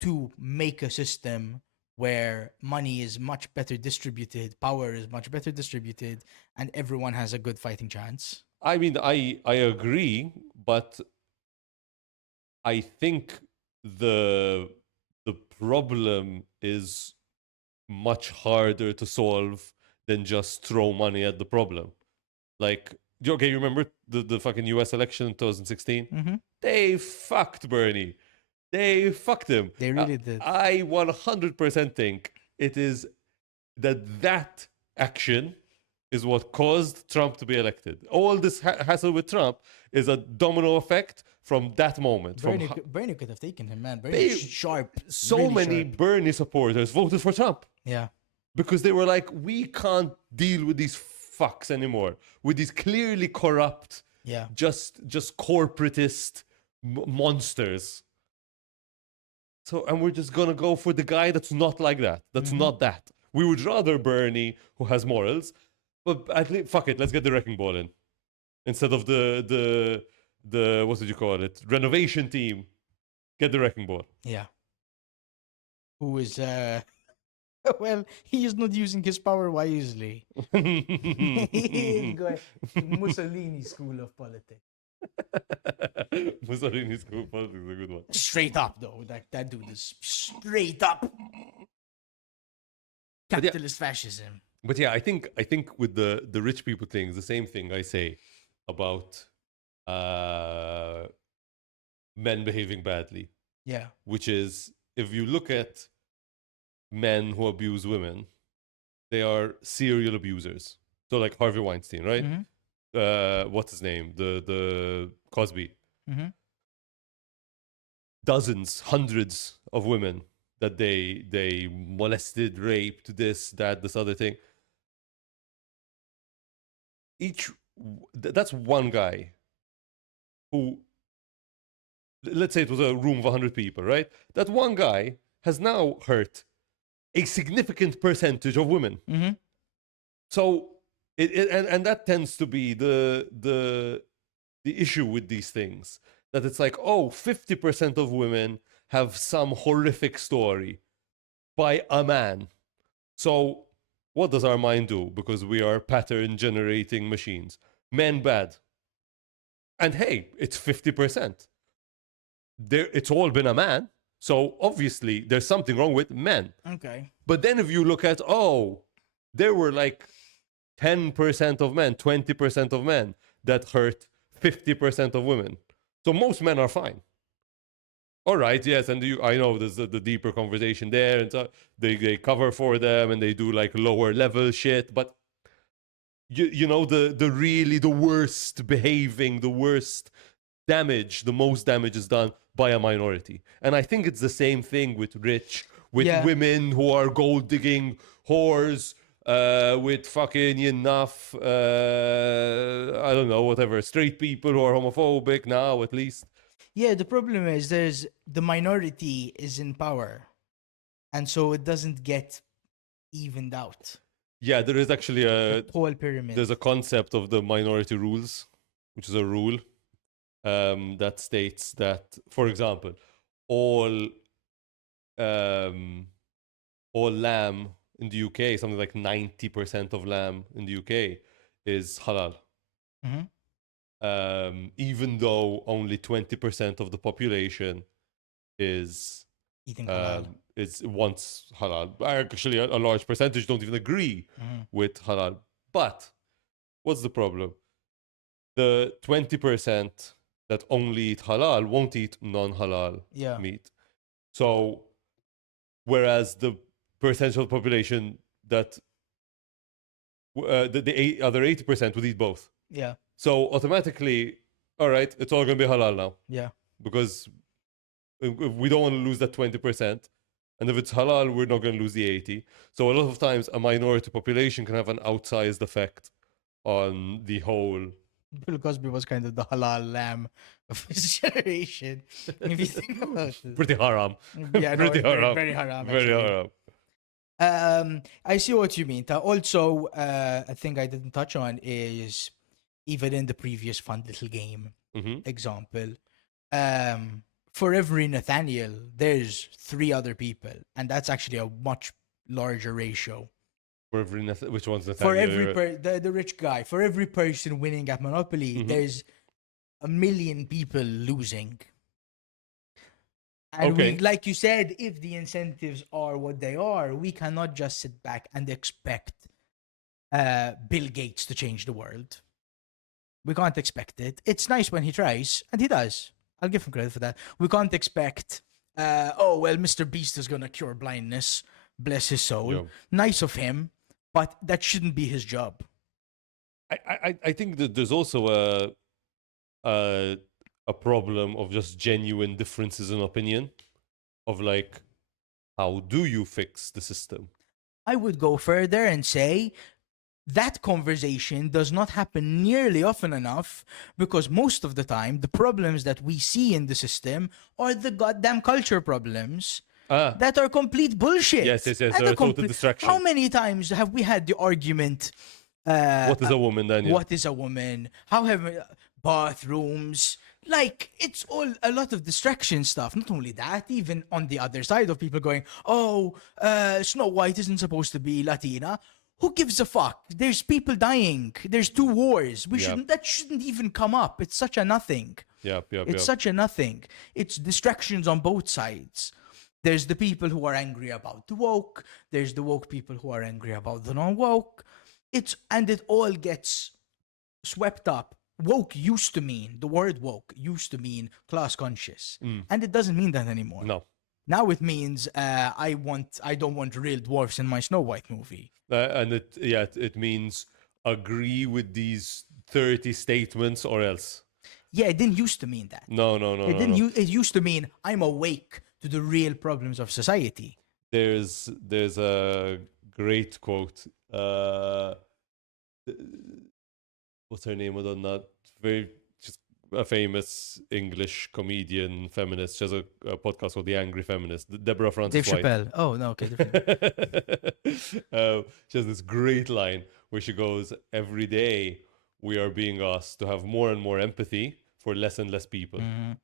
to make a system where money is much better distributed, power is much better distributed, and everyone has a good fighting chance. I mean, I agree, but I think the problem is much harder to solve than just throw money at the problem. Like, okay, you remember the fucking US election in 2016? Mm-hmm. They fucked Bernie. They fucked him. They really did. I 100% think it is that action is what caused Trump to be elected. All this hassle with Trump is a domino effect from that moment. Bernie could have taken him, man. Bernie's sharp. So really many sharp. Bernie supporters voted for Trump. Yeah. Because they were like, we can't deal with these fucks anymore. With these clearly corrupt Yeah. just corporatist monsters. So, and we're just gonna go for the guy that's not like that. That's not that. We would rather Bernie, who has morals, but at least, fuck it, let's get the wrecking ball in instead of the what did you call it? Renovation team. Get the wrecking ball. Yeah. Who is well, he is not using his power wisely. He is going Mussolini school of politics. Mussolini's school politics is a good one. Straight up though. That dude is straight up yeah. capitalist fascism. But yeah, I think with the rich people thing is the same thing I say about men behaving badly. Yeah. Which is, if you look at men who abuse women, they are serial abusers. So like Harvey Weinstein, right? What's his name? The Cosby. Dozens, hundreds of women that they molested, raped, this other thing. That's one guy who, let's say it was a room of 100 people, right? That one guy has now hurt a significant percentage of women. So and that tends to be the issue with these things, that it's like, oh, 50% of women have some horrific story by a man. So what does our mind do? Because we are pattern generating machines. Men bad. And hey, it's 50%. It's all been a man. So obviously there's something wrong with men. Okay. But then if you look at, there were like 10% of men, 20% of men that hurt 50% of women. So most men are fine. All right, yes, and I know there's the deeper conversation there, and so they cover for them and they do like lower level shit, but you know the worst behaving, the worst damage, the most damage is done by a minority. And I think it's the same thing with women who are gold digging whores, with fucking enough, I don't know, whatever, straight people who are homophobic now, at least. Yeah, the problem is the minority is in power, and so it doesn't get evened out. Yeah, there is actually The whole pyramid. there's a concept of the minority rules, which is a rule that states that, for example, all lamb in the UK, something like 90% of lamb in the UK is halal. Even though only 20% of the population is eating halal. wants halal. Actually, a large percentage don't even agree with halal. But what's the problem? The 20% that only eat halal won't eat non-halal meat. So, whereas the percentage of the population that the other 80% would eat both. Yeah. So automatically, all right, it's all going to be halal now. Yeah. Because we don't want to lose that 20%. And if it's halal, we're not going to lose the 80. So a lot of times, a minority population can have an outsized effect on the whole. Bill Cosby was kind of the halal lamb of his generation. If you think about it. Pretty haram. Yeah, Pretty haram. Very haram. Very haram. I see what you mean. Also, a thing I didn't touch on is, even in the previous fun little game example, for every Nathaniel, there's 3 other people, and that's actually a much larger ratio. For every which one's Nathaniel? For every the rich guy, for every person winning at Monopoly, there's 1 million people losing. And we, like you said, if the incentives are what they are, we cannot just sit back and expect Bill Gates to change the world. We can't expect it. It's nice when he tries, and he does. I'll give him credit for that. We can't expect, Mr. Beast is going to cure blindness. Bless his soul. Yeah. Nice of him, but that shouldn't be his job. I think that there's also a problem of just genuine differences in opinion of like, how do you fix the system? I would go further and say that conversation does not happen nearly often enough, because most of the time the problems that we see in the system are the goddamn culture problems Ah, that are complete bullshit. yes, yes, yes. And They're a a total how distraction. many times have we had the argument, What is a woman, Daniel? what is a woman? How have bathrooms? Like, it's all a lot of distraction stuff. Not only that, even on the other side of people going, oh, Snow White isn't supposed to be Latina. Who gives a fuck? There's people dying. There's 2 wars. Yep. That shouldn't even come up. It's such a nothing. Yep, yep, It's yep. such a nothing. It's distractions on both sides. There's the people who are angry about the woke. There's the woke people who are angry about the non-woke. And it all gets swept up. The word woke used to mean class conscious. And it doesn't mean that anymore. No. Now it means I don't want real dwarfs in my Snow White movie. And it means agree with these 30 statements or else. Yeah, it didn't used to mean that. No. It used to mean I'm awake to the real problems of society. There's a great quote. What's her name? I don't know. Very just a famous English comedian feminist. She has a podcast called The Angry Feminist. Deborah Francis Dave White. Chappelle. Oh no, okay, different. She has this great line where she goes, "Every day we are being asked to have more and more empathy for less and less people." Mhm.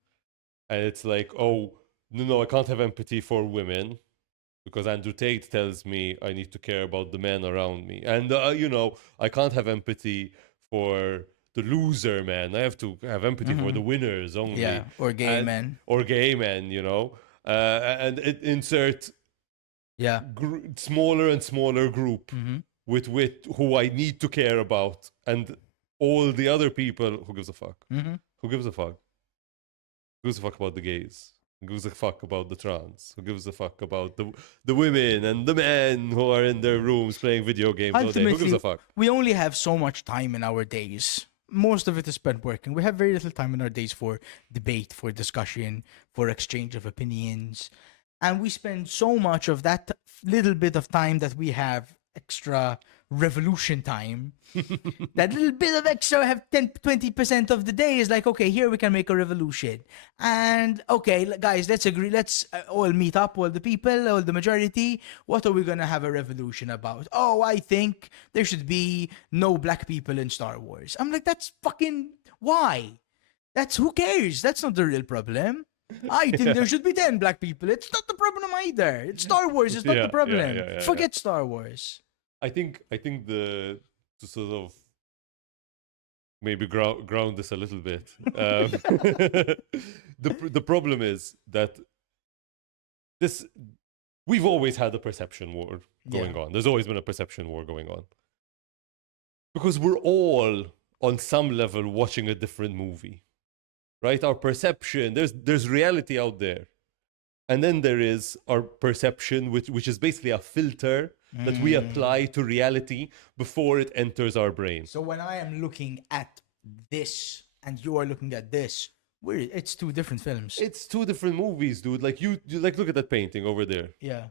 And it's like, oh, no, I can't have empathy for women because Andrew Tate tells me I need to care about the men around me. And, I can't have empathy for the loser man. I have to have empathy for the winners only. Yeah, or gay men. Or gay men, and it insert Yeah. smaller and smaller group with who I need to care about, and all the other people, who gives a fuck? Who gives a fuck? Who gives a fuck about the gays? Who gives a fuck about the trans? Who gives a fuck about the women and the men who are in their rooms playing video games all day? Who gives a fuck? We only have so much time in our days. Most of it is spent working. We have very little time in our days for debate, for discussion, for exchange of opinions. And we spend so much of that little bit of time that we have extra revolution time. That little bit of extra, have 10-20% of the day is like, okay, here we can make a revolution. And okay, guys, let's agree. Let's all meet up, all the people, all the majority. What are we going to have a revolution about? Oh, I think there should be no black people in Star Wars. I'm like, that's fucking, why? Who cares? That's not the real problem. I think there should be 10 black people. It's not the problem either. It's Star Wars is not the problem. Forget Star Wars. I think to sort of maybe ground this a little bit. The problem is that we've always had a perception war going on. There's always been a perception war going on. Because we're all on some level watching a different movie. Right? Our perception, there's reality out there. And then there is our perception, which is basically a filter that we apply to reality before it enters our brain. So when I am looking at this and you are looking at this, it's 2 different films. It's 2 different movies, dude. Like you like look at that painting over there. Yeah.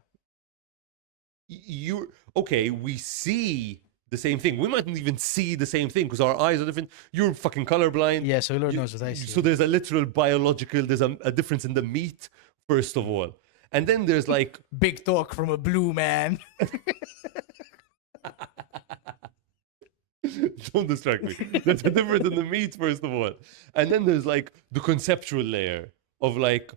We see the same thing. We mightn't even see the same thing because our eyes are different. You're fucking colorblind. Yeah, so Lord knows what I see. So there's a literal biological, there's a difference in the meat, first of all. And then there's like... Big talk from a blue man. Don't distract me. There's a difference in the meat, first of all. And then there's like the conceptual layer of like,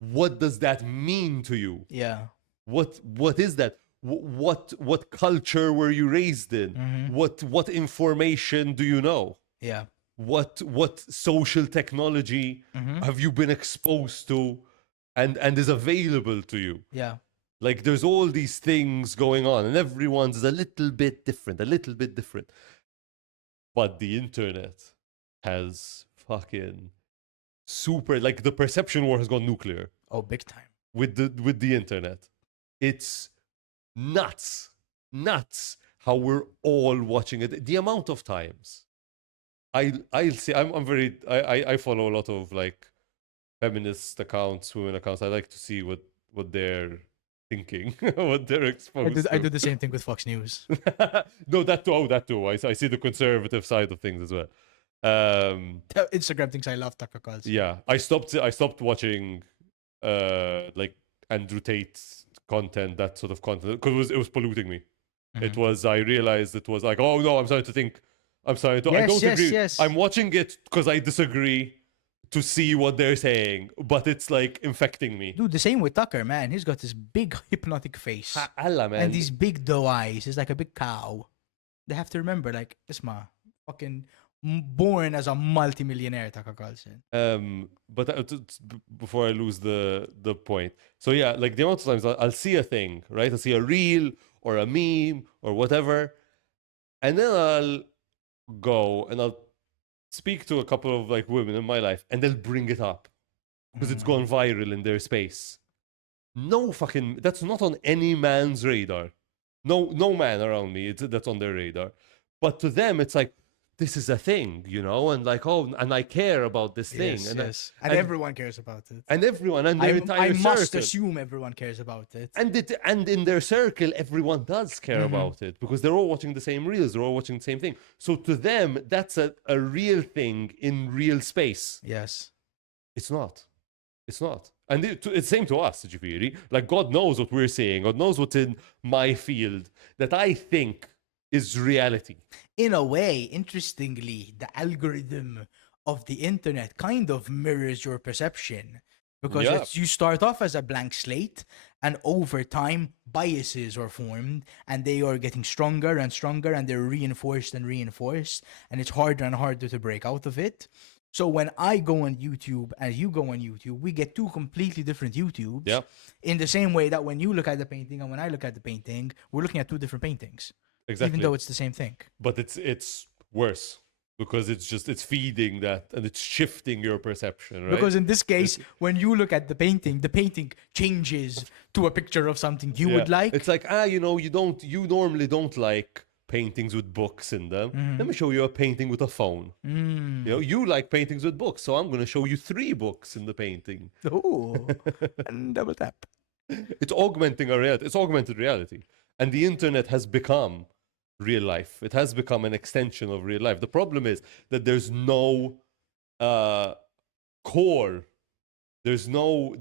what does that mean to you? Yeah. What is that? What culture were you raised in? What information do you know? Yeah. What social technology have you been exposed to and is available to you? Yeah. Like there's all these things going on and everyone's a little bit different. But the internet has fucking super, like the perception war has gone nuclear. Oh, big time. With the internet. It's nuts how we're all watching it. The amount of times I'll see, I follow a lot of like feminist accounts, women accounts. I like to see what they're thinking, what they're exposed I do to. the same thing with Fox News. No, that too. Oh, that too. I see the conservative side of things as well. Instagram thinks I love Tucker Carlson. Yeah, I stopped watching like Andrew Tate content, that sort of content, because it was polluting me. It was, I realized it was like, oh no, I'm starting to think, I don't agree. Yes. I'm watching it because I disagree to see what they're saying, but it's like infecting me. Dude, the same with Tucker, man. He's got this big hypnotic face. Allah, man. And these big doe eyes. He's like a big cow. They have to remember, like, Isma, fucking born as a multimillionaire, Tucker Carlson. But before I lose the point, so yeah, like the amount of times I'll see a thing, right? I'll see a reel or a meme or whatever, and then I'll go and I'll speak to a couple of like women in my life, and they'll bring it up because it's gone viral in their space. No fucking, that's not on any man's radar. No man around me that's on their radar. But to them, it's like, this is a thing, you know, and like, oh, and I care about this thing. Yes. And everyone cares about it. And everyone, and their entire I must circle. assume everyone cares about it. And in their circle, everyone does care about it because they're all watching the same reels, they're all watching the same thing. So to them, that's a real thing in real space. Yes. It's not. It's not. And it's same to us, Jafiri. Like, God knows what we're saying. God knows what's in my field that I think is reality. In a way, interestingly, the algorithm of the internet kind of mirrors your perception because you start off as a blank slate, and over time biases are formed, and they are getting stronger and stronger, and they're reinforced and reinforced, and it's harder and harder to break out of it. So when I go on YouTube and you go on YouTube, we get two completely different YouTubes. Yeah. In the same way that when you look at the painting and when I look at the painting, we're looking at two different paintings. Exactly. Even though it's the same thing. But it's worse because it's feeding that, and it's shifting your perception, right? Because in this case, when you look at the painting changes to a picture of something you would like. It's like, you know, you normally don't like paintings with books in them. Let me show you a painting with a phone. You know, you like paintings with books, so I'm going to show you 3 books in the painting. Oh, and double tap. It's augmenting our reality. It's augmented reality. And the internet has become real life. It has become an extension of real life. The problem is that there's no core. There's no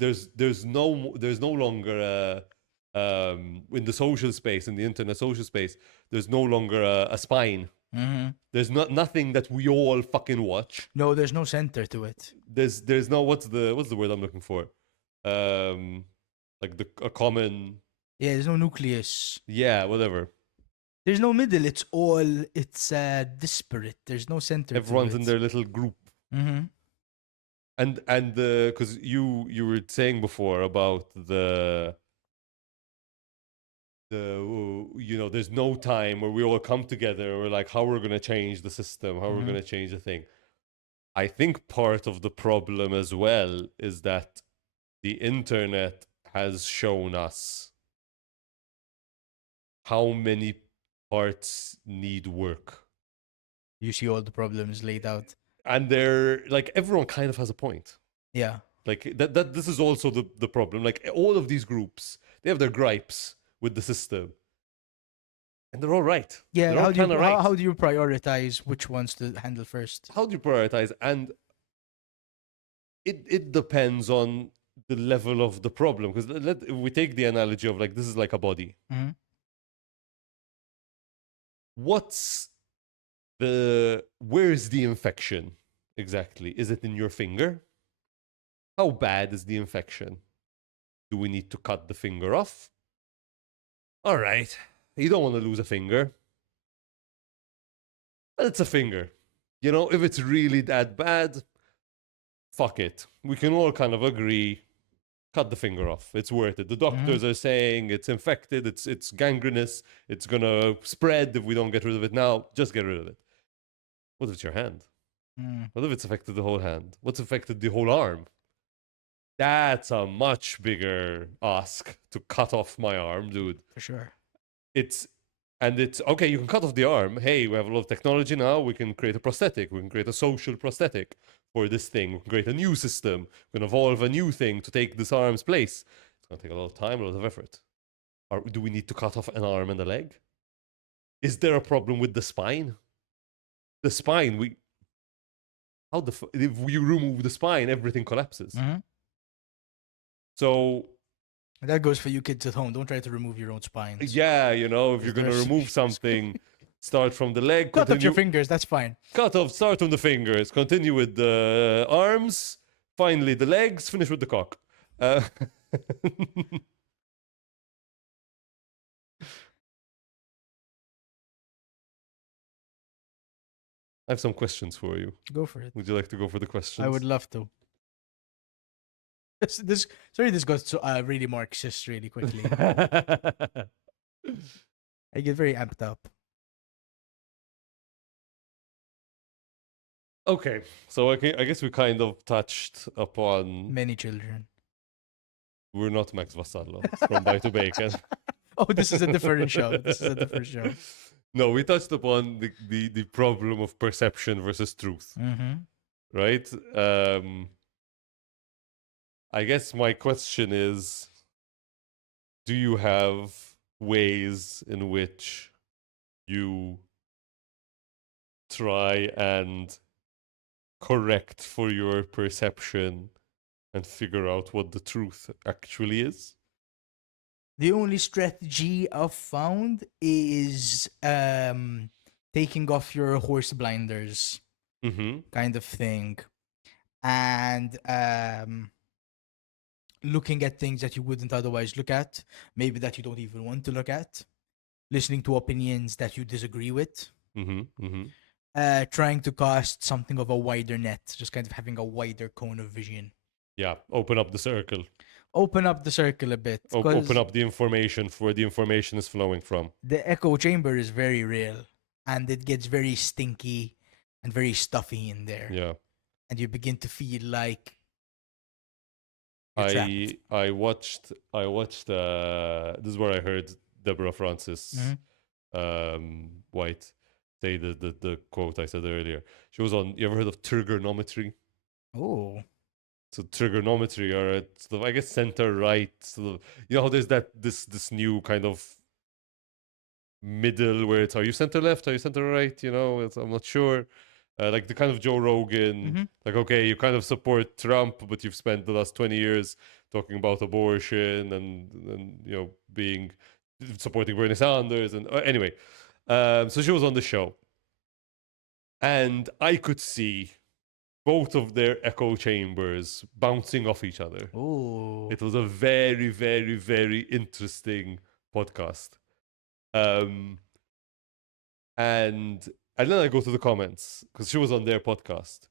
longer in the social space, in the internet social space, there's no longer a spine. There's nothing that we all fucking watch. No, there's no center to it. There's no, what's the word I'm looking for? Like a common. Yeah, there's no nucleus. Yeah, whatever. There's no middle. It's disparate. There's no center. Everyone's in their little group. And because you were saying before about the you know, there's no time where we all come together. We're like, how we're gonna change the system, how we're gonna change the thing. I think part of the problem as well is that the internet has shown us how many parts need work. You see all the problems laid out. And they're like, everyone kind of has a point. Yeah. Like that this is also the problem. Like, all of these groups, they have their gripes with the system. And they're all right. Yeah, how do you prioritize which ones to handle first? How do you prioritize? And it depends on the level of the problem. Because if we take the analogy of, like, this is like a body. Where's the infection exactly? Is it in your finger? How bad is the infection? Do we need to cut the finger off? All right, you don't want to lose a finger, but it's a finger. You know, if it's really that bad, fuck it. We can all kind of agree, cut the finger off. It's worth it. The doctors are saying it's infected, it's gangrenous, it's gonna spread if we don't get rid of it now. Just get rid of it. What if it's your hand? What if it's affected the whole hand? What's affected the whole arm? That's a much bigger ask to cut off my arm, dude. For sure. It's okay, you can cut off the arm. Hey, we have a lot of technology now. We can create a prosthetic. We can create a social prosthetic for this thing. We can create a new system. We can evolve a new thing to take this arm's place. It's going to take a lot of time, a lot of effort. Do we need to cut off an arm and a leg? Is there a problem with the spine? The spine, if you remove the spine, everything collapses. Mm-hmm. So That goes for you kids at home. Don't try to remove your own spines. yeah, if you're Is gonna there a remove something, start from the leg. Cut off Continue. your fingers. That's fine. Cut off. Start from the fingers. Continue with the arms. Finally, the legs. Finish with the cock. I have some questions for you. Go for it. Would you like to go for the questions? I would love to. This got so really Marxist really quickly. I get very amped up. Okay, so I guess we kind of touched upon. Many children. We're not Max Vassallo from Bye to Bacon. Oh, this is a different show. This is a different show. No, we touched upon the problem of perception versus truth, Mm-hmm. right? I guess my question is, do you have ways in which you try and correct for your perception and figure out what the truth actually is? The only strategy I've found is taking off your horse blinders, kind of thing, and looking at things that you wouldn't otherwise look at, maybe that you don't even want to look at, listening to opinions that you disagree with, trying to cast something of a wider net, just kind of having a wider cone of vision. Yeah, open up the circle. Open up the circle a bit. Open up the information for where the information is flowing from. The echo chamber is very real, and it gets very stinky and very stuffy in there. Yeah. And you begin to feel like I watched this is where I heard Deborah Francis White say the quote I said earlier. She was on, you ever heard of trigonometry? Oh. So trigonometry, or sort of, I guess, center right. Sort of, how there's this new kind of middle where it's, are you center left, are you center right? I'm not sure. Like the kind of Joe Rogan, like, okay, you kind of support Trump, but you've spent the last 20 years talking about abortion and supporting Bernie Sanders, and anyway, so she was on the show, and I could see both of their echo chambers bouncing off each other. Ooh. It was a very, very, very interesting podcast. And then I go to the comments, because she was on their podcast.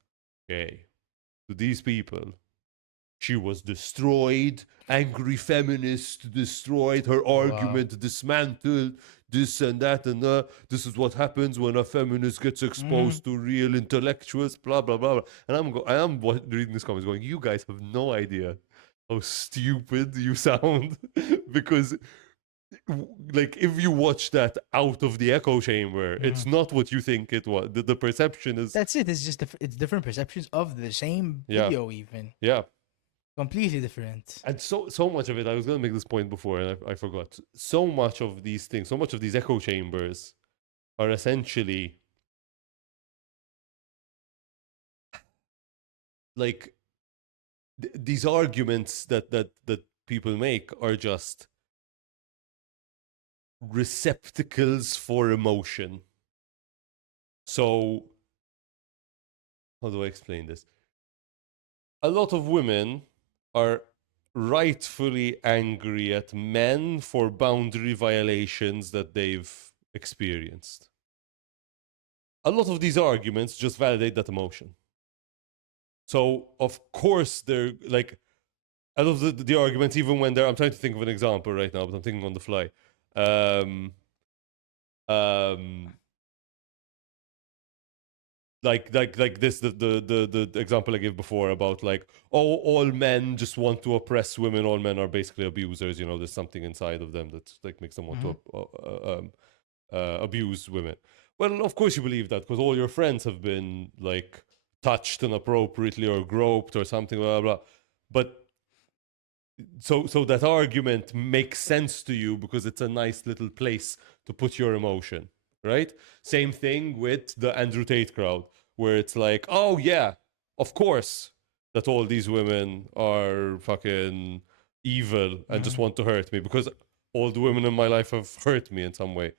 Okay. To these people, she was destroyed, angry feminist, destroyed, her argument dismantled, this and that, and this is what happens when a feminist gets exposed to real intellectuals, blah, blah, blah, blah. And I'm reading these comments going, you guys have no idea how stupid you sound. Because, like, if you watch that out of the echo chamber, it's not what you think it was. The perception is... That's it. It's just it's different perceptions of the same video even. Yeah. Completely different. And so much of it, I was going to make this point before and I forgot. So much of these things, so much of these echo chambers are essentially like these arguments that people make are just receptacles for emotion. So, how do I explain this? A lot of women are rightfully angry at men for boundary violations that they've experienced. A lot of these arguments just validate that emotion. So, of course, they're like, a lot of the arguments, even when I'm trying to think of an example right now, but I'm thinking on the fly. Like this, the example I gave before about, like, oh, all men just want to oppress women, all men are basically abusers, there's something inside of them that, like, makes them want to abuse women. Well, of course you believe that, because all your friends have been, like, touched inappropriately or groped or something, blah, blah, blah. But so that argument makes sense to you because it's a nice little place to put your emotion, right? Same thing with the Andrew Tate crowd, where it's like, oh yeah, of course that all these women are fucking evil and just want to hurt me because all the women in my life have hurt me in some way.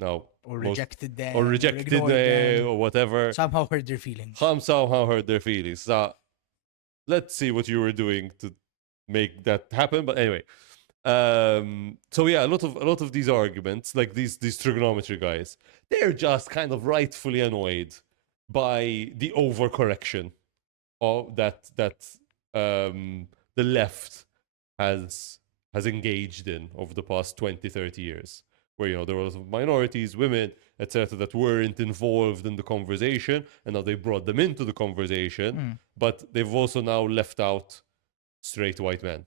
Now, Or rejected them, or rejected ignored them, or whatever. somehow hurt their feelings. Somehow hurt their feelings. So let's see what you were doing to make that happen. But anyway, so yeah, a lot of these arguments, like these trigonometry guys, they're just kind of rightfully annoyed by the overcorrection of that the left has engaged in over the past 20, 30 years, where, you know, there were a lot of minorities, women, etc., that weren't involved in the conversation, and now they brought them into the conversation, but they've also now left out straight white men.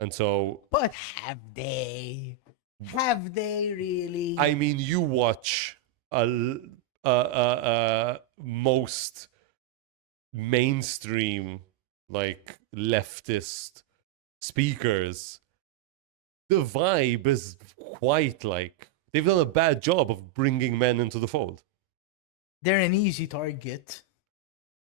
And so... But have they? Have they really? I mean, you watch most mainstream, like, leftist speakers, the vibe is quite like they've done a bad job of bringing men into the fold. They're an easy target.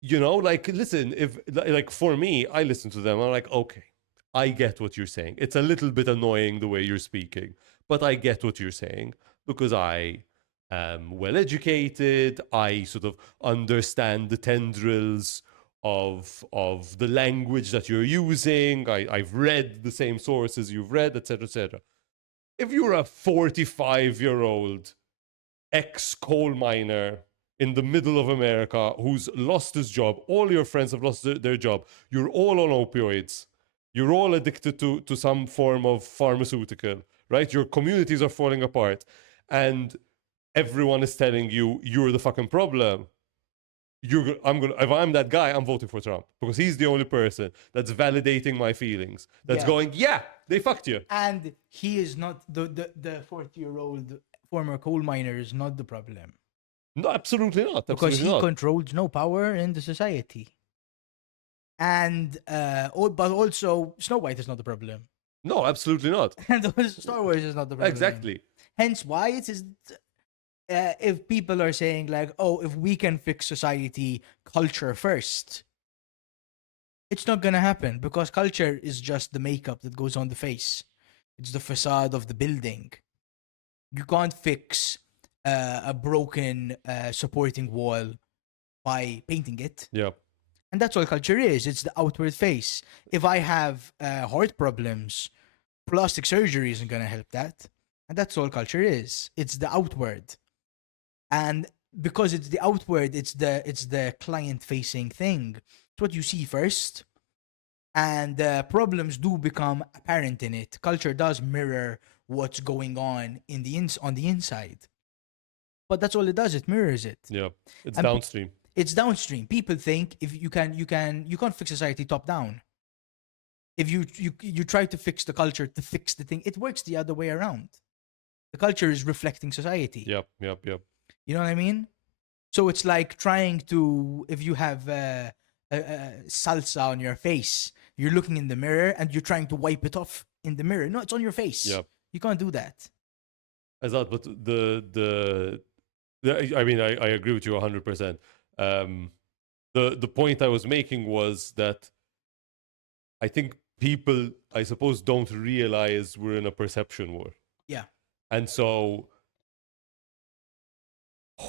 You know, like, listen, if, like, for me, I listen to them, I'm like, okay, I get what you're saying. It's a little bit annoying the way you're speaking, but I get what you're saying because I am well educated. I sort of understand the tendrils of the language that you're using. I've read the same sources you've read, etc., etc. If you're a 45-year-old ex-coal miner in the middle of America who's lost his job, all your friends have lost their job, you're all on opioids, you're all addicted to some form of pharmaceutical, right? Your communities are falling apart, and everyone is telling you you're the fucking problem. If I'm that guy, I'm voting for Trump because he's the only person that's validating my feelings. That's going, yeah, they fucked you. And he is not the 40-year-old former coal miner is not the problem. No, absolutely not. Because Absolutely he not. controls no power in the society. And but also Snow White is not the problem. No, absolutely not. And Star Wars is not the problem. Exactly. Hence why it is. If people are saying like, oh, if we can fix society, culture first, it's not gonna happen because culture is just the makeup that goes on the face. It's the facade of the building. You can't fix a broken supporting wall by painting it. Yeah. And that's all culture is. It's the outward face. If I have heart problems, plastic surgery isn't gonna help that. And that's all culture is. It's the outward. And because it's the outward, it's the client-facing thing. It's what you see first, and problems do become apparent in it. Culture does mirror what's going on in on the inside, but that's all it does. It mirrors it. Yeah, it's And downstream. It's downstream. People think if you can't fix society top down. If you try to fix the culture to fix the thing, it works the other way around. The culture is reflecting society. Yep. You know what I mean? So it's like trying to, if you have salsa on your face, you're looking in the mirror and you're trying to wipe it off in the mirror. No, it's on your face. Yep. You can't do that. Azad, but I mean, I agree with you 100%. The point I was making was that I think people, I suppose, don't realize we're in a perception war. Yeah. And so,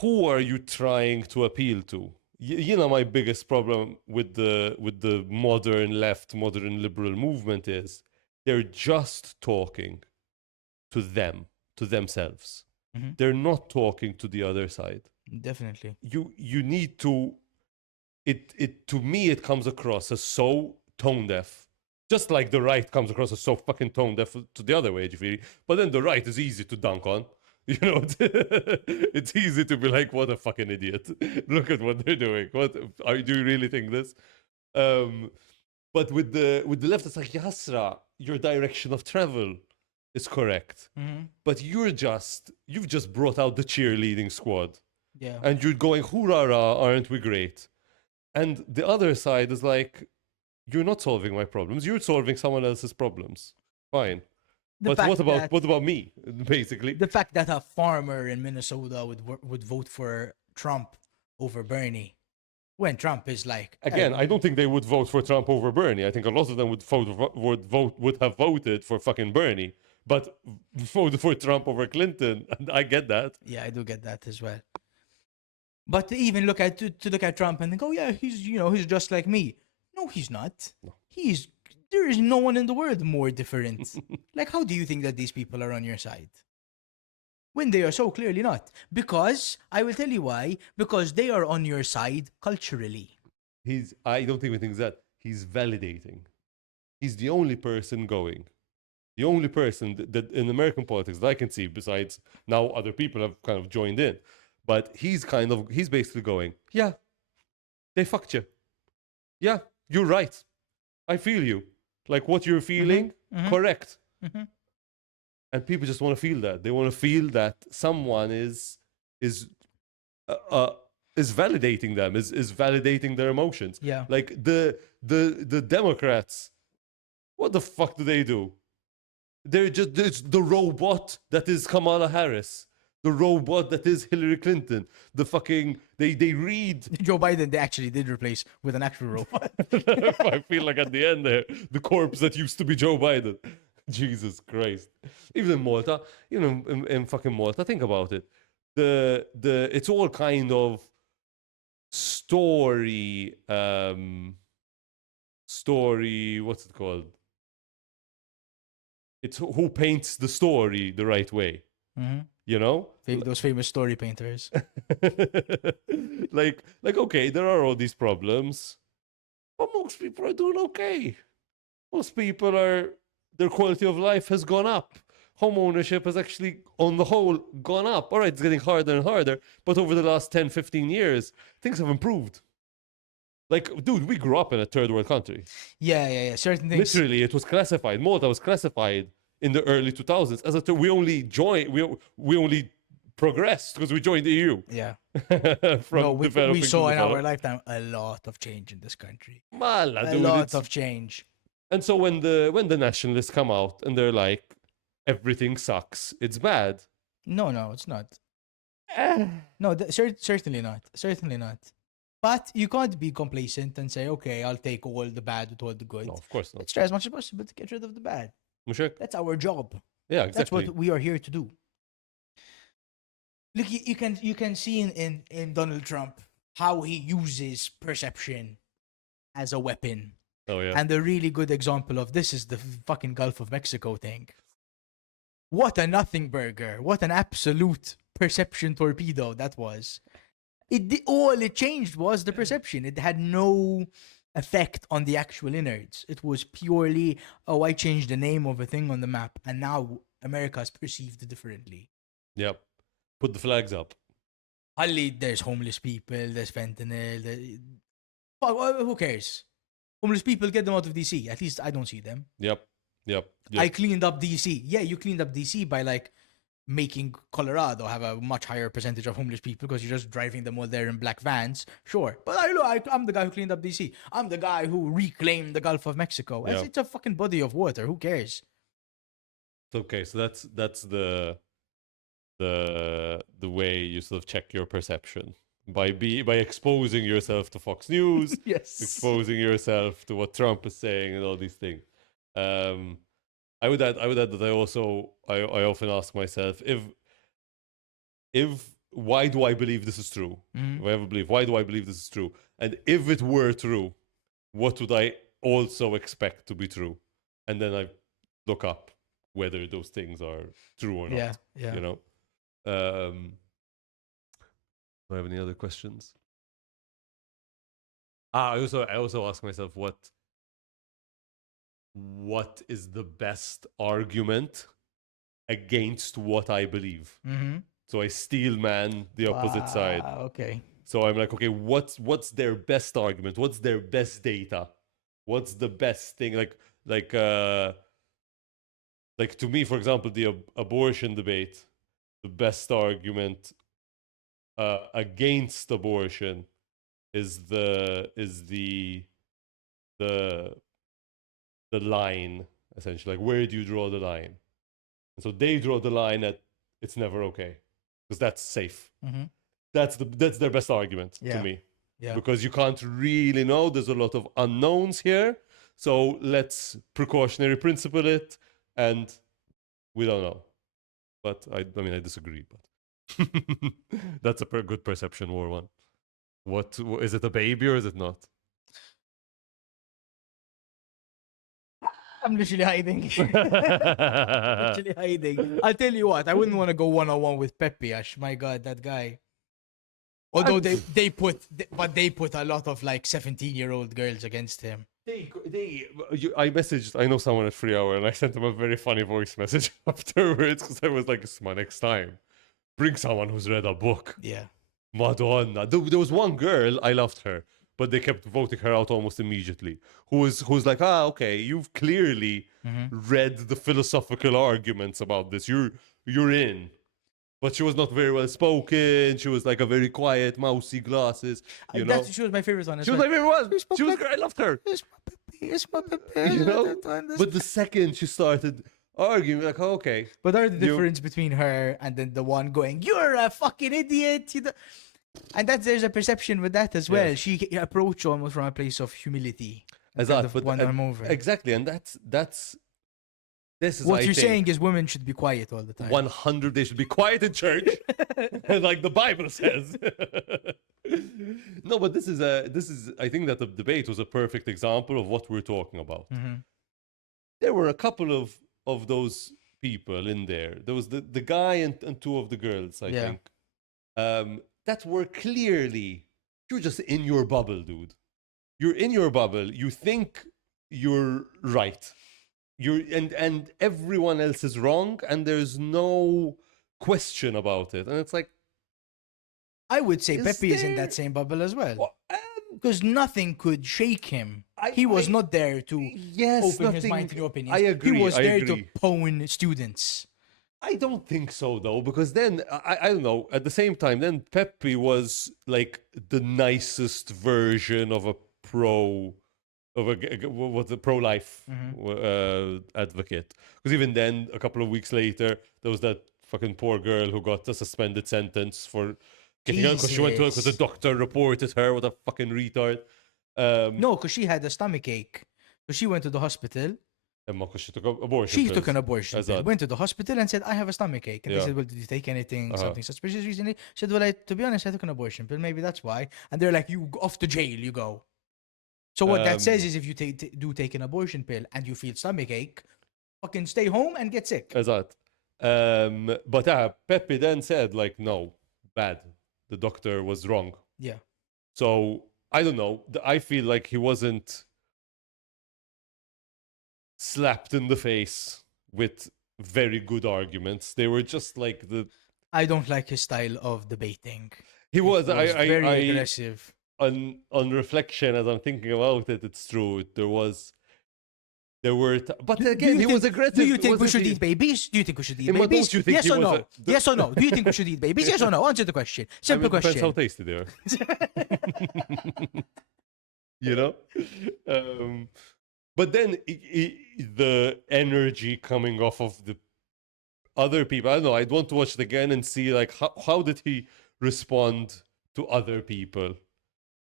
who are you trying to appeal to? You know, my biggest problem with the modern left, modern liberal movement is they're just talking to themselves. Mm-hmm. They're not talking to the other side. Definitely. You need to. To me, it comes across as so tone deaf. Just like the right comes across as so fucking tone deaf to the other way, but then the right is easy to dunk on. You know, it's easy to be like, what a fucking idiot. Look at what they're doing. Do you really think this? But with the left, it's like, Yasra, your direction of travel is correct. Mm-hmm. But you've just brought out the cheerleading squad. Yeah. And you're going, hoorah, aren't we great? And the other side is like, you're not solving my problems. You're solving someone else's problems. Fine. The But fact what that about me, basically? the fact that a farmer in Minnesota would vote for Trump over Bernie, when Trump is like, Again, I don't think they would vote for Trump over Bernie. I think a lot of them would have voted for fucking Bernie, but voted for Trump over Clinton. And I get that. yeah, I do get that as well. But to even look at to look at Trump and think, oh yeah, he's just like me. No, he's not. He's there is no one in the world more different. Like, how do you think that these people are on your side? When they are so clearly not. Because, I will tell you why, because they are on your side culturally. I don't even think that. He's validating. He's the only person going. The only person that in American politics that I can see, besides now other people have kind of joined in. But he's basically going, yeah, they fucked you. Yeah, you're right. I feel you. Like what you're feeling, correct. And people just want to feel that. They want to feel that someone is validating them, is validating their emotions. Yeah. Like the Democrats, what the fuck do they do? It's the robot that is Kamala Harris. The robot that is Hillary Clinton. The fucking they read. Joe Biden, they actually did replace with an actual robot. I feel like at the end there, the corpse that used to be Joe Biden. Jesus Christ. Even in Malta, in fucking Malta, think about it. It's all kind of story, what's it called? It's who paints the story the right way. You know? Those famous story painters. like, okay, there are all these problems, but most people are doing okay. Most people their quality of life has gone up. Home ownership has actually, on the whole, gone up. All right, it's getting harder and harder, but over the last 10, 15 years, things have improved. Like, dude, we grew up in a third world country. Yeah. Certain things. Literally, it was classified. Malta was classified in the early 2000s as we only progressed because we joined the EU. Yeah. From we saw in our lifetime a lot of change in this country. A lot of change. And so when the nationalists come out and they're like, everything sucks, it's bad. No, it's not. No, certainly not. Certainly not. But you can't be complacent and say, okay, I'll take all the bad with all the good. No, of course not. Let's try as much as possible to get rid of the bad. That's our job. Yeah, exactly. That's what we are here to do. Look, you can see in Donald Trump how he uses perception as a weapon. Oh yeah. And the really good example of this is the fucking Gulf of Mexico thing. What a nothing burger. What an absolute perception torpedo that was. All it changed was the perception. It had no effect on the actual innards. It was purely, I changed the name of a thing on the map, and now America is perceived differently. Yep. Put the flags up. There's homeless people, there's fentanyl. Who cares? Homeless people, get them out of DC. At least I don't see them. Yep. I cleaned up DC. Yeah, you cleaned up DC by making Colorado have a much higher percentage of homeless people because you're just driving them all there in black vans. Sure. But I'm the guy who cleaned up DC. I'm the guy who reclaimed the Gulf of Mexico. Yeah. It's a fucking body of water. Who cares? Okay, so that's the way you sort of check your perception. By exposing yourself to Fox News, yes, exposing yourself to what Trump is saying and all these things. I would add that I often ask myself if why do I believe this is true? If I ever believe, why do I believe this is true? And if it were true, what would I also expect to be true? And then I look up whether those things are true or not. Yeah. You know. Do I have any other questions? I also ask myself what is the best argument against what I believe? So I steel man the opposite side. Okay. So I'm like, okay, what's their best argument? What's their best data? What's the best thing? Like to me, for example, the abortion debate, the best argument against abortion is the the line, essentially. Like, where do you draw the line? And so they draw the line at it's never okay because that's safe. Mm-hmm. That's their best argument to me. Yeah. Because you can't really know. There's a lot of unknowns here. So let's precautionary principle it, and we don't know. But I mean, I disagree. But that's a good perception war one. What is it? A baby or is it not? I'm literally hiding. Literally hiding. I'll tell you what, I wouldn't want to go one-on-one with Pepe. Ash, my God, that guy. Although they put a lot of like 17-year-old girls against him. I messaged, I know someone at 3 Hour, and I sent him a very funny voice message afterwards because I was like, it's my next time. Bring someone who's read a book. Yeah. Madonna. There was one girl, I loved her, but they kept voting her out almost immediately. Who's like, okay, you've clearly read the philosophical arguments about this. You're in. But she was not very well spoken. She was like a very quiet, mousy glasses. You know, She was my favorite one. She was my favorite one. She was great. I loved her. It's my Pepe. You know, but the second she started arguing, like, okay. But there's the difference between her and then the one going, "You're a fucking idiot." And there's a perception with that as well. She approached almost from a place of humility. Exactly. Exactly, and that's. This is what you're saying is women should be quiet all the time. 100, they should be quiet in church, like the Bible says. No, but this is I think that the debate was a perfect example of what we're talking about. There were a couple of those people in there. There was the guy and two of the girls, I think, that were clearly, you're just in your bubble, dude. You're in your bubble. You think you're right. And everyone else is wrong, and there's no question about it. And it's like, I would say Pepe is in that same bubble as well. Because nothing could shake him. He was not there to open his mind to new opinions. I agree. He was there to pwn students. I don't think so, though, because then, I don't know, at the same time, then Pepe was like the nicest version of a pro-life advocate. Because even then, a couple of weeks later, there was that fucking poor girl who got a suspended sentence for getting out because she went to because the doctor reported her. What a fucking retard. No, because she had a stomach ache. So she went to the hospital. Because she took an abortion. She took an abortion pill, went to the hospital and said, I have a stomach ache. And they said, well, did you take anything, something suspicious recently? She said, well, to be honest, I took an abortion pill. Maybe that's why. And they're like, you off to jail, you go. So what that says is if you do take an abortion pill and you feel stomach ache, fucking stay home and get sick. Exact. But Pepe then said, like, no, bad. The doctor was wrong. Yeah. So, I don't know. I feel like he wasn't slapped in the face with very good arguments. They were just like I don't like his style of debating. He was very aggressive. On reflection, as I'm thinking about it, it's true. But again, he was aggressive. Do you think we should eat babies? Do you think we should eat babies? Yes or no? Yes or no? Do you think we should eat babies? Yes or no? Answer the question. Simple question. Depends how tasty they are. You know? But then the energy coming off of the other people, I don't know, I'd want to watch it again and see like how did he respond to other people?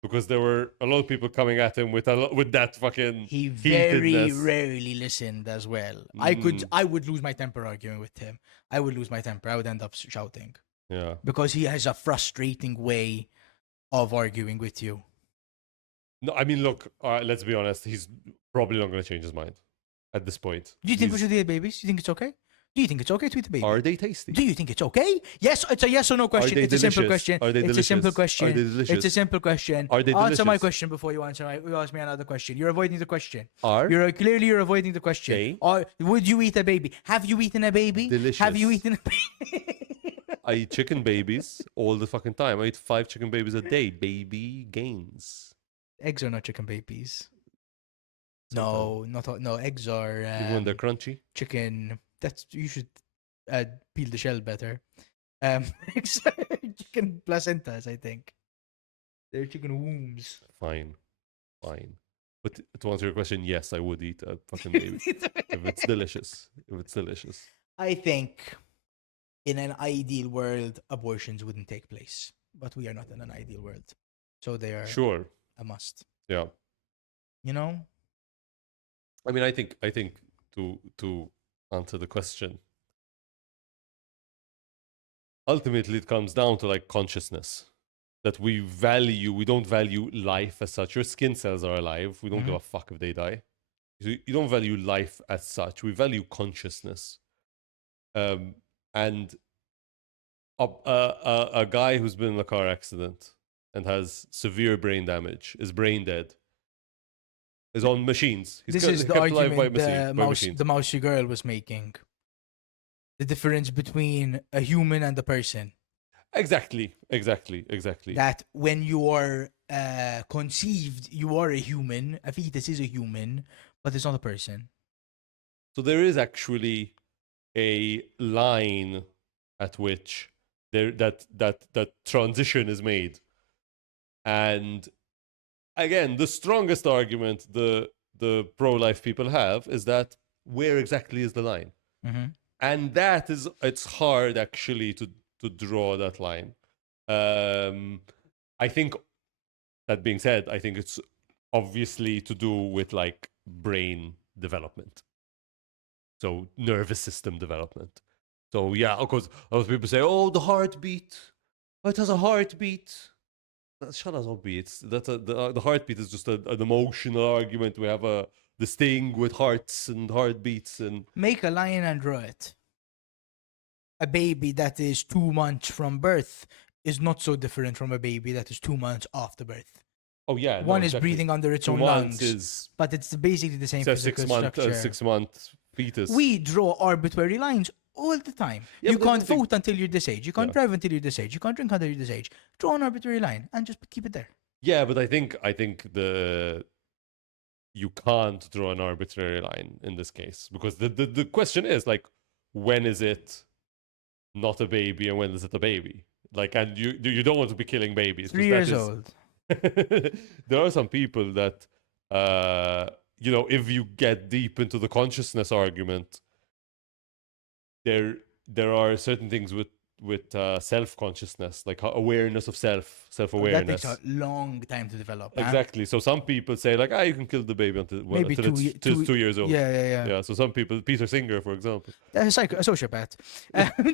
Because there were a lot of people coming at him with that fucking he very rarely listened as well. I would lose my temper arguing with him. I would lose my temper. I would end up shouting. Yeah. Because he has a frustrating way of arguing with you. No, I mean, look, let's be honest. He's probably not going to change his mind at this point. Do you think we should eat babies? Do you think it's okay? Do you think it's okay to eat a baby? Are they tasty? Do you think it's okay? Yes, it's a yes or no question. It's a simple question. Are they delicious? It's a simple question. Are they delicious? It's a simple question. Are they delicious? Answer my question before you answer. You ask me another question. You're avoiding the question. Clearly you're avoiding the question. Would you eat a baby? Have you eaten a baby? Delicious. Have you eaten a baby? I eat chicken babies all the fucking time. I eat 5 chicken babies a day. Baby gains. Eggs are not chicken babies. No, eggs are. Even when they're crunchy. Chicken. You should peel the shell better. Chicken placentas, I think. They're chicken wombs. Fine. But to answer your question, yes, I would eat a fucking baby if it's delicious. If it's delicious. I think in an ideal world, abortions wouldn't take place, but we are not in an ideal world, so they are Sure. a must. Yeah. You know? I mean, I think to answer the question, ultimately it comes down to like consciousness. That we don't value life as such. Your skin cells are alive. We don't give a fuck if they die. So you don't value life as such. We value consciousness. And a guy who's been in a car accident and has severe brain damage, is brain dead, is on machines. This is the argument the mousy girl was making. The difference between a human and a person. Exactly. That when you are conceived, you are a human. A fetus is a human, but it's not a person. So there is actually a line at which that transition is made. And again, the strongest argument the pro-life people have is that where exactly is the line? And it's hard actually to draw that line. I think, that being said, I think it's obviously to do with like brain development. So nervous system development. So yeah, of course, a lot of people say, "Oh, the heartbeat. Oh, it has a heartbeat." Shut up, beats. The heartbeat is just an emotional argument. We have this thing with hearts and heartbeats and make a line and draw it. A baby that is 2 months from birth is not so different from a baby that is 2 months after birth. Oh yeah, one is breathing under its own lungs, but it's basically the same physical structure. 6 month fetus. We draw arbitrary lines all the time. Yeah, you can't vote until you're this age. You can't drive until you're this age. You can't drink until you're this age. Draw an arbitrary line and just keep it there. Yeah, but I think you can't draw an arbitrary line in this case, because the question is like, when is it not a baby and when is it a baby? Like, and you don't want to be killing babies. 3 years old. There are some people that if you get deep into the consciousness argument, there are certain things with self-consciousness, like awareness of self-awareness. That takes a long time to develop. Exactly. So some people say like, you can kill the baby until it's 2 years old. Yeah. So some people, Peter Singer, for example, a sociopath.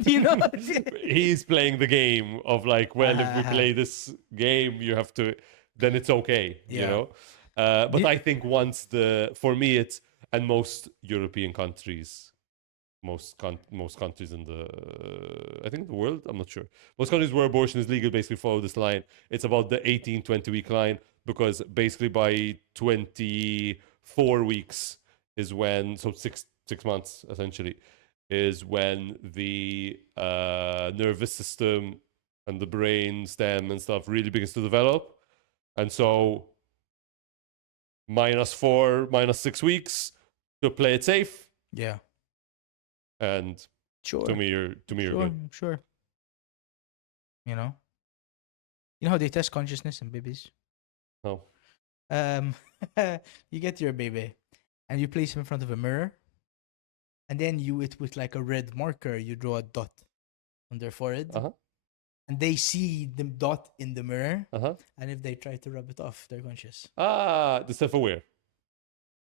You know, he's playing the game of like, well, if we play this game, you have to, then it's okay. You know. But I think for me, it's, and most European countries, most countries in I think the world, I'm not sure. Most countries where abortion is legal basically follow this line. It's about the 18-20 week line, because basically by 24 weeks is when, so 6 months essentially, is when the nervous system and the brain stem and stuff really begins to develop. And so -4, -6 weeks to play it safe. Yeah. And sure. To me, you're good. Sure. You know how they test consciousness in babies? No. You get your baby and you place him in front of a mirror, and then with like a red marker, you draw a dot on their forehead. And they see the dot in the mirror. And if they try to rub it off, they're conscious. The self-aware.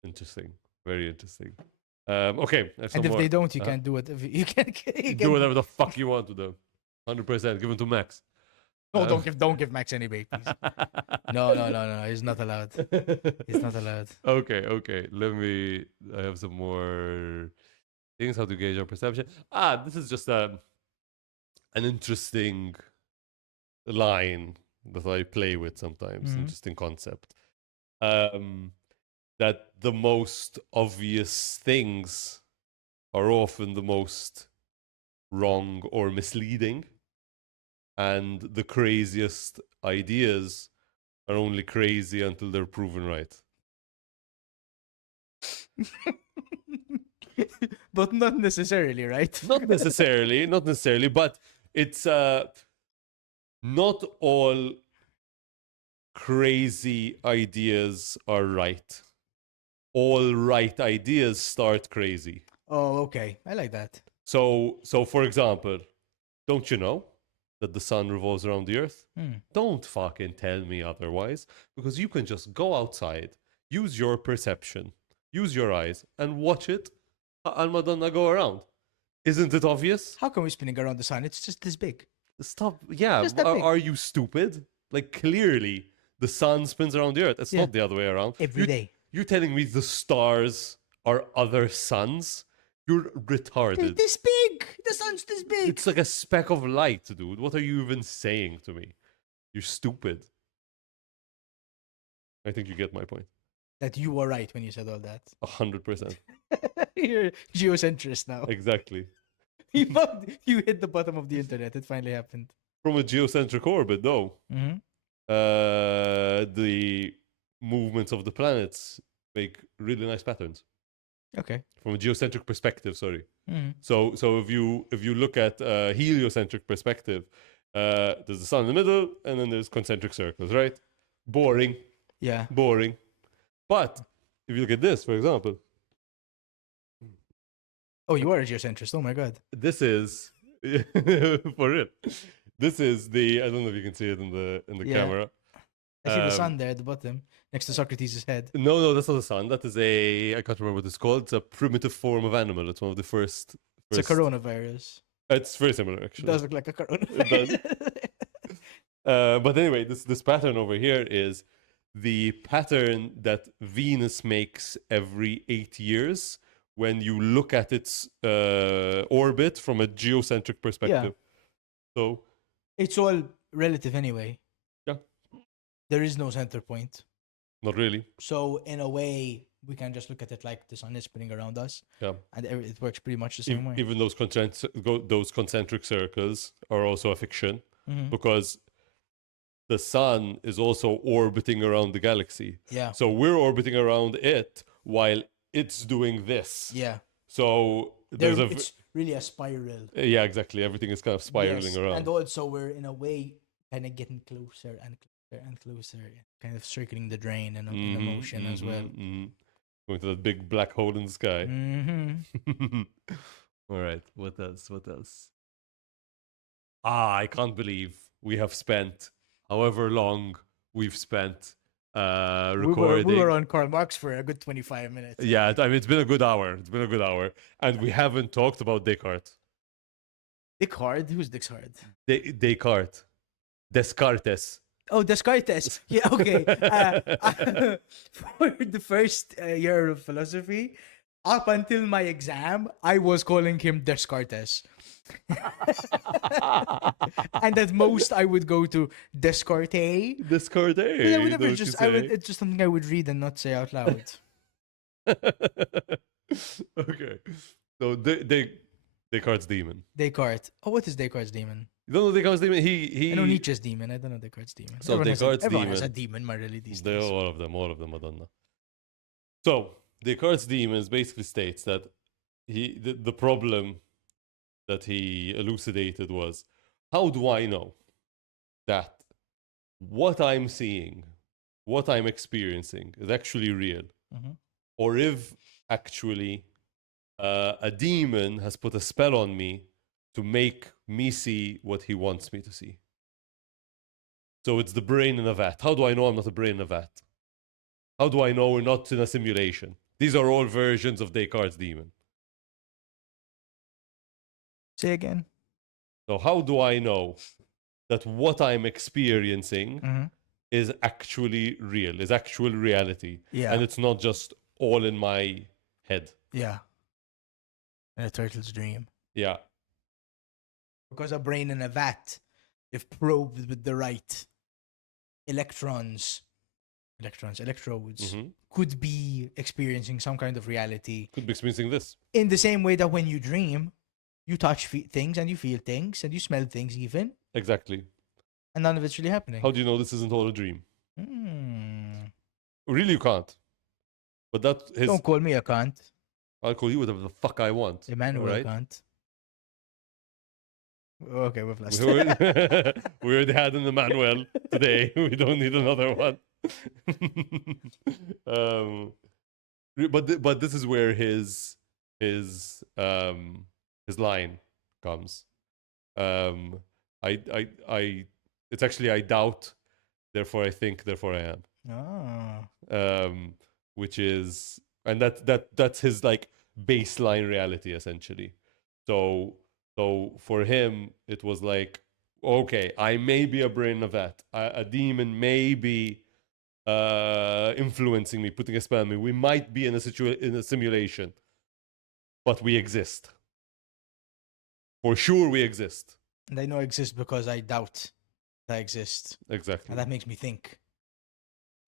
Interesting. Very interesting. Okay. And if they don't, you can't do it. You can do whatever the fuck you want to them. 100%. Give them to Max. No, don't give Max any babies. No. He's not allowed. He's not allowed. Okay. I have some more things, how to gauge our perception. This is just an interesting line that I play with sometimes. Interesting concept. That the most obvious things are often the most wrong or misleading, and the craziest ideas are only crazy until they're proven right. But not necessarily, right? Not necessarily, but it's not all crazy ideas are right. All right ideas start crazy. Oh, okay. I like that. So for example, don't you know that the sun revolves around the earth? Don't fucking tell me otherwise, because you can just go outside, use your perception, use your eyes, and watch it, Madonna, go around. Isn't it obvious? How come we're spinning around the sun? It's just this big. Stop. Yeah, Just that big. are you stupid? Like, clearly, the sun spins around the earth. It's not the other way around. Every day. You're telling me the stars are other suns? You're retarded. They're this big. The sun's this big. It's like a speck of light, dude. What are you even saying to me? You're stupid. I think you get my point. That you were right when you said all that. 100%. You're geocentrist now. Exactly. You hit the bottom of the internet. It finally happened. From a geocentric orbit, though, the movements of the planets make really nice patterns. Okay. From a geocentric perspective, sorry. So if you look at heliocentric perspective, there's the sun in the middle, and then there's concentric circles, right? Boring. Yeah. Boring. But if you look at this, for example. Oh, you are a geocentrist. Oh my god. This is for real. This is the, I don't know if you can see it in the camera. I see the sun there at the bottom, next to Socrates' head. No, that's not the sun. That is I can't remember what it's called. It's a primitive form of animal. It's one of the first. It's a coronavirus. It's very similar, actually. It does look like a coronavirus. But anyway, this pattern over here is the pattern that Venus makes every 8 years when you look at its orbit from a geocentric perspective. So it's all relative anyway. Yeah. There is no center point. Not really. So in a way, we can just look at it like the sun is spinning around us. Yeah. And it works pretty much the same way. Even those concentric circles are also a fiction, because the sun is also orbiting around the galaxy. Yeah. So we're orbiting around it while it's doing this. Yeah. So it's really a spiral. Yeah, exactly. Everything is kind of spiraling around. And also we're in a way kind of getting closer and closer and closer, kind of circling the drain in a motion as well. Going to that big black hole in the sky. All right. What else? I can't believe we have spent however long we've spent recording. We were on Karl Marx for a good 25 minutes. Yeah, I mean, it's been a good hour. And we haven't talked about Descartes. Descartes? Who's Descartes? Descartes. Descartes. Oh, Descartes. Yeah, okay. For the first year of philosophy, up until my exam, I was calling him Descartes. And at most, I would go to Descartes. Descartes. But I would never it's just something I would read and not say out loud. Okay. So Descartes' demon. Descartes. Oh, what is Descartes' demon? You don't know Descartes' demon? I know Nietzsche's demon. I don't know Descartes' demon. So Everyone has a demon, really, these days. All of them, Madonna. So Descartes' demon basically states that the problem that he elucidated was, how do I know that what I'm seeing, what I'm experiencing is actually real? Or if actually a demon has put a spell on me to make me see what he wants me to see. So it's the brain in a vat. How do I know I'm not a brain in a vat? How do I know we're not in a simulation? These are all versions of Descartes' demon. Say again. So how do I know that what I'm experiencing is actually real, is actual reality? Yeah. And it's not just all in my head. Yeah. And a turtle's dream. Yeah. Because a brain in a vat, if probed with the right electrodes, could be experiencing some kind of reality. Could be experiencing this. In the same way that when you dream, you touch things and you feel things and you smell things even. Exactly. And none of it's really happening. How do you know this isn't all a dream? Really, you can't. But Don't call me a cunt. I'll call you whatever the fuck I want. Emmanuel right? can't. Okay, we've lost. We already had an Emmanuel today. We don't need another one. um, but this is where his line comes. I it's actually I doubt, therefore I think, therefore I am. Which is, and that's his like baseline reality essentially. So for him it was like, okay, I may be a brain of that, a demon may be influencing me, putting a spell on me. We might be in a simulation, but we exist. For sure, we exist. And I know I exist because I doubt that I exist. Exactly. And that makes me think.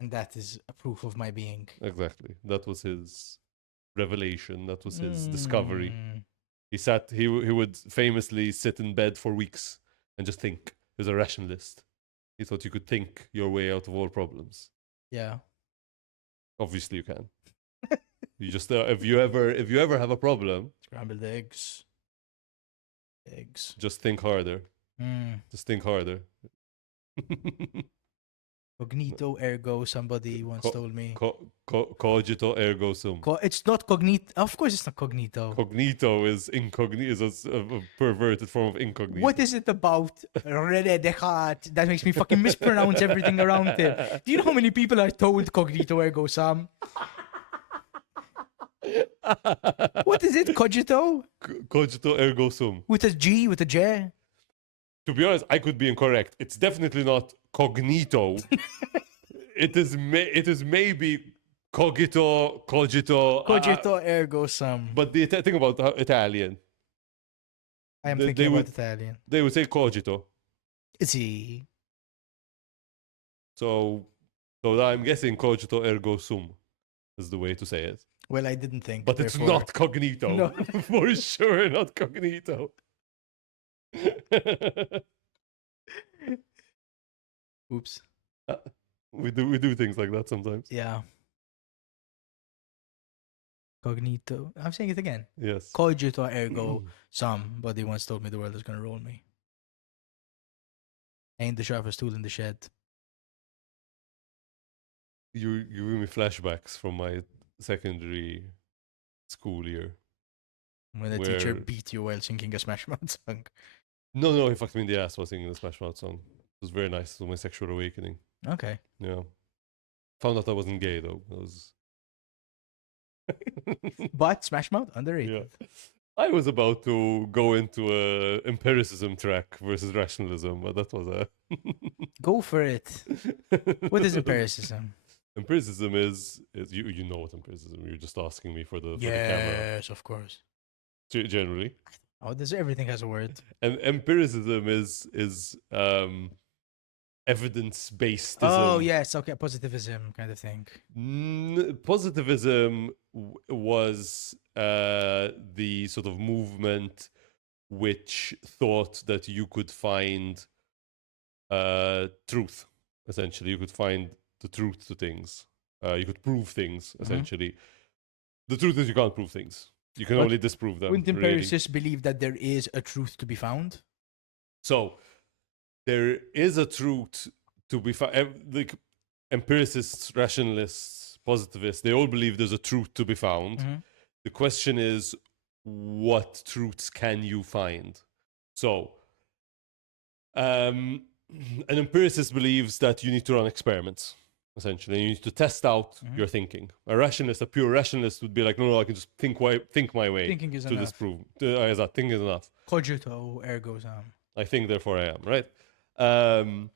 And that is a proof of my being. Exactly. That was his revelation. That was his discovery. He would famously sit in bed for weeks and just think. He was a rationalist. He thought you could think your way out of all problems. Yeah. Obviously, you can. You just if you ever have a problem, Scrambled eggs. Just think harder. Just think harder. Cognito ergo, somebody once told me. Cogito ergo sum. It's not cognito. Of course, it's not cognito. Cognito is incognito. Is a perverted form of incognito. What is it about René Descartes that makes me fucking mispronounce everything around him? Do you know how many people are told cognito ergo sum? What is it? Cogito? Cogito ergo sum. With a G, with a J? To be honest, I could be incorrect. It's definitely not cognito. It is maybe cogito. Cogito ergo sum. But the thing about Italian. I am thinking about Italian. They would say cogito. See. So I'm guessing cogito ergo sum is the way to say it. Well, I didn't think. But it's not cognito. No. For sure not cognito. Oops. We do things like that sometimes. Yeah. Cognito. I'm saying it again. Yes. Cogito ergo somebody once told me the world is gonna roll me. Ain't the sharpest tool in the shed. You give me flashbacks from my secondary school year. When the teacher beat you while singing a Smash Mouth song. No, he fucked me in the ass while singing the Smash Mouth song. It was very nice. It was my sexual awakening. Okay. Yeah. Found out I wasn't gay though. But Smash Mouth, underrated. Yeah. I was about to go into a empiricism track versus rationalism, but that was a Go for it. What is empiricism? Empiricism is you know what empiricism. You're just asking me for the camera. Yes, of course. Generally. Oh, everything has a word. And empiricism is evidence-based. Oh yes, okay, positivism kind of thing. Positivism was the sort of movement which thought that you could find truth. Essentially, you could find the truth to things. You could prove things. Essentially, the truth is you can't prove things. You can only disprove them. Wouldn't empiricists believe that there is a truth to be found? So there is a truth to be found. Like empiricists, rationalists, positivists, they all believe there's a truth to be found. The question is, what truths can you find? So an empiricist believes that you need to run experiments. Essentially, you need to test out your thinking. A pure rationalist would be like, no, I can just think my way Thinking is to enough. disprove. Thinking is enough. Cogito ergo sum. I think, therefore I am, right? An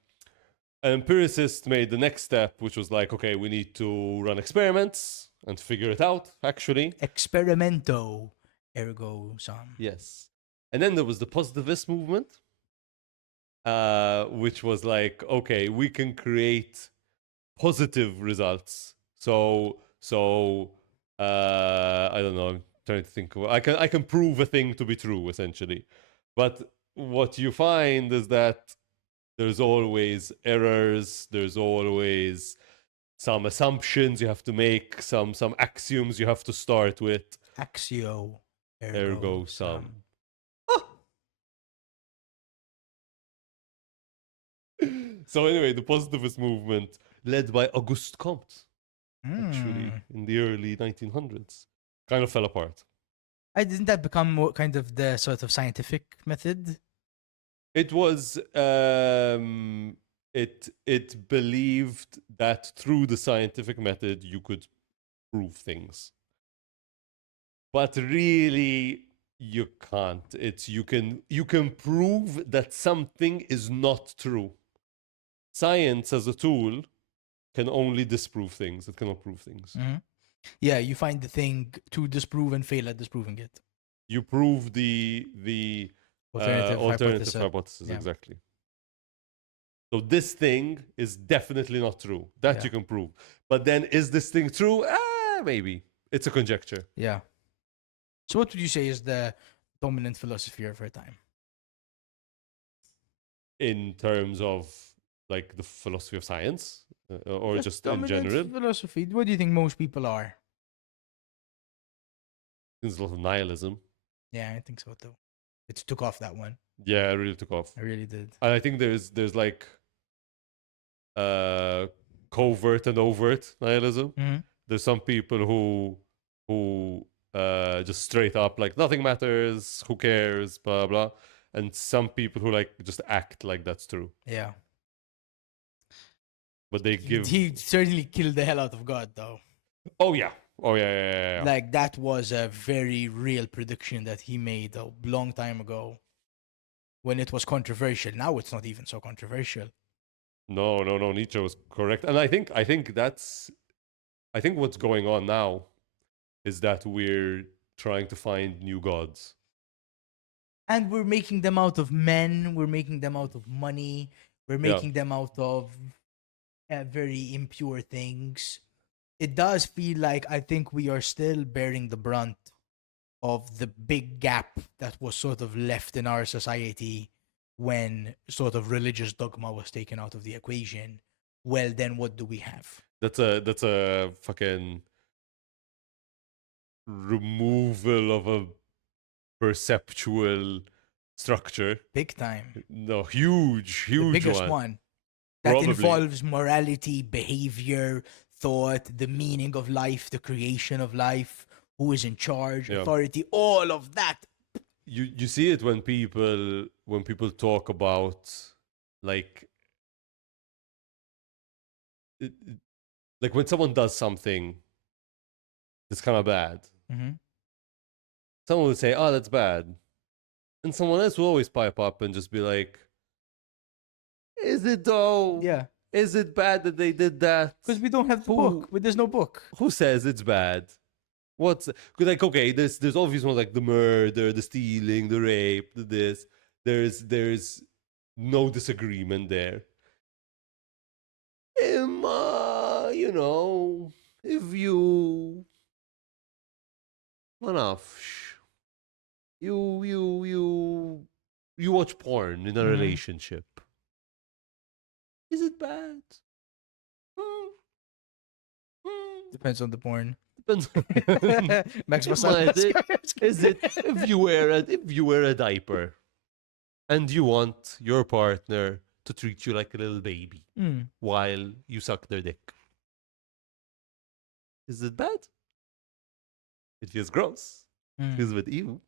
empiricist made the next step, which was like, okay, we need to run experiments and figure it out, actually. Experimento ergo sum. Yes. And then there was the positivist movement, which was like, okay, we can create positive results. So I don't know. I'm trying to think. I can prove a thing to be true, essentially. But what you find is that there's always errors. There's always some assumptions you have to make. Some axioms you have to start with. Axio ergo sum. So anyway, the positivist movement led by Auguste Comte, actually, Mm. in the early 1900s, kind of fell apart. Didn't that become more kind of the sort of scientific method? It was it believed that through the scientific method you could prove things. But really you can't. It's you can prove that something is not true. Science as a tool can only disprove things. It cannot prove things. Mhm. Yeah, you find the thing to disprove and fail at disproving it. You prove the alternative hypothesis Yeah. exactly. So this thing is definitely not true. That Yeah. you can prove. But then is this thing true? Maybe. It's a conjecture. Yeah. So what would you say is the dominant philosophy of our time? In terms of like the philosophy of science or just in dominant general. philosophy. What do you think most people are? There's a lot of nihilism. Yeah, I think so too. It took off that one. Yeah, it really took off. I really did. And I think there's like covert and overt nihilism. Mm-hmm. There's some people who just straight up like nothing matters, who cares, blah blah. And some people who like just act like that's true. Yeah. But they give He certainly killed the hell out of God, though. Oh yeah. Yeah. Like, that was a very real prediction that he made a long time ago when it was controversial. Now it's not even so controversial. No. Nietzsche was correct. And I think what's going on now is that we're trying to find new gods. And we're making them out of men. We're making them out of money. We're making them out of very impure things. It does feel like I think we are still bearing the brunt of the big gap that was sort of left in our society when sort of religious dogma was taken out of the equation. Well, then what do we have? That's a fucking removal of a perceptual structure. Big time. No, huge The biggest one. one. That Probably. involves morality, behavior, thought, the meaning of life, the creation of life, who is in charge, authority, all of that. You see it when people talk about like like when someone does something that's kind of bad. Mm-hmm. Someone would say, "Oh, that's bad," and someone else will always pipe up and just be like, "Is it though? Yeah. Is it bad that they did that? Because we don't have the book. There's no book. Who says it's bad? What's like okay? There's obviously like the murder, the stealing, the rape, the this. There's no disagreement there. You know, if you you watch porn in a relationship. Is it bad? Depends on the porn. Depends. Max Is it if you wear a diaper and you want your partner to treat you like a little baby while you suck their dick? Is it bad? It feels gross. It feels a bit evil.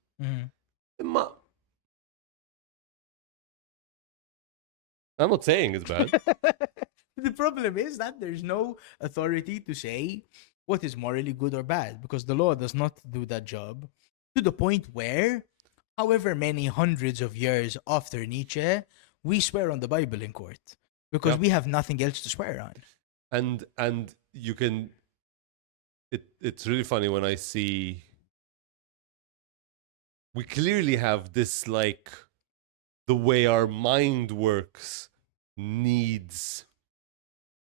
I'm not saying it's bad. The problem is that there's no authority to say what is morally good or bad, because the law does not do that job, to the point where, however many hundreds of years after Nietzsche, we swear on the Bible in court because we have nothing else to swear on. And you can it's really funny when I see we clearly have this like the way our mind works needs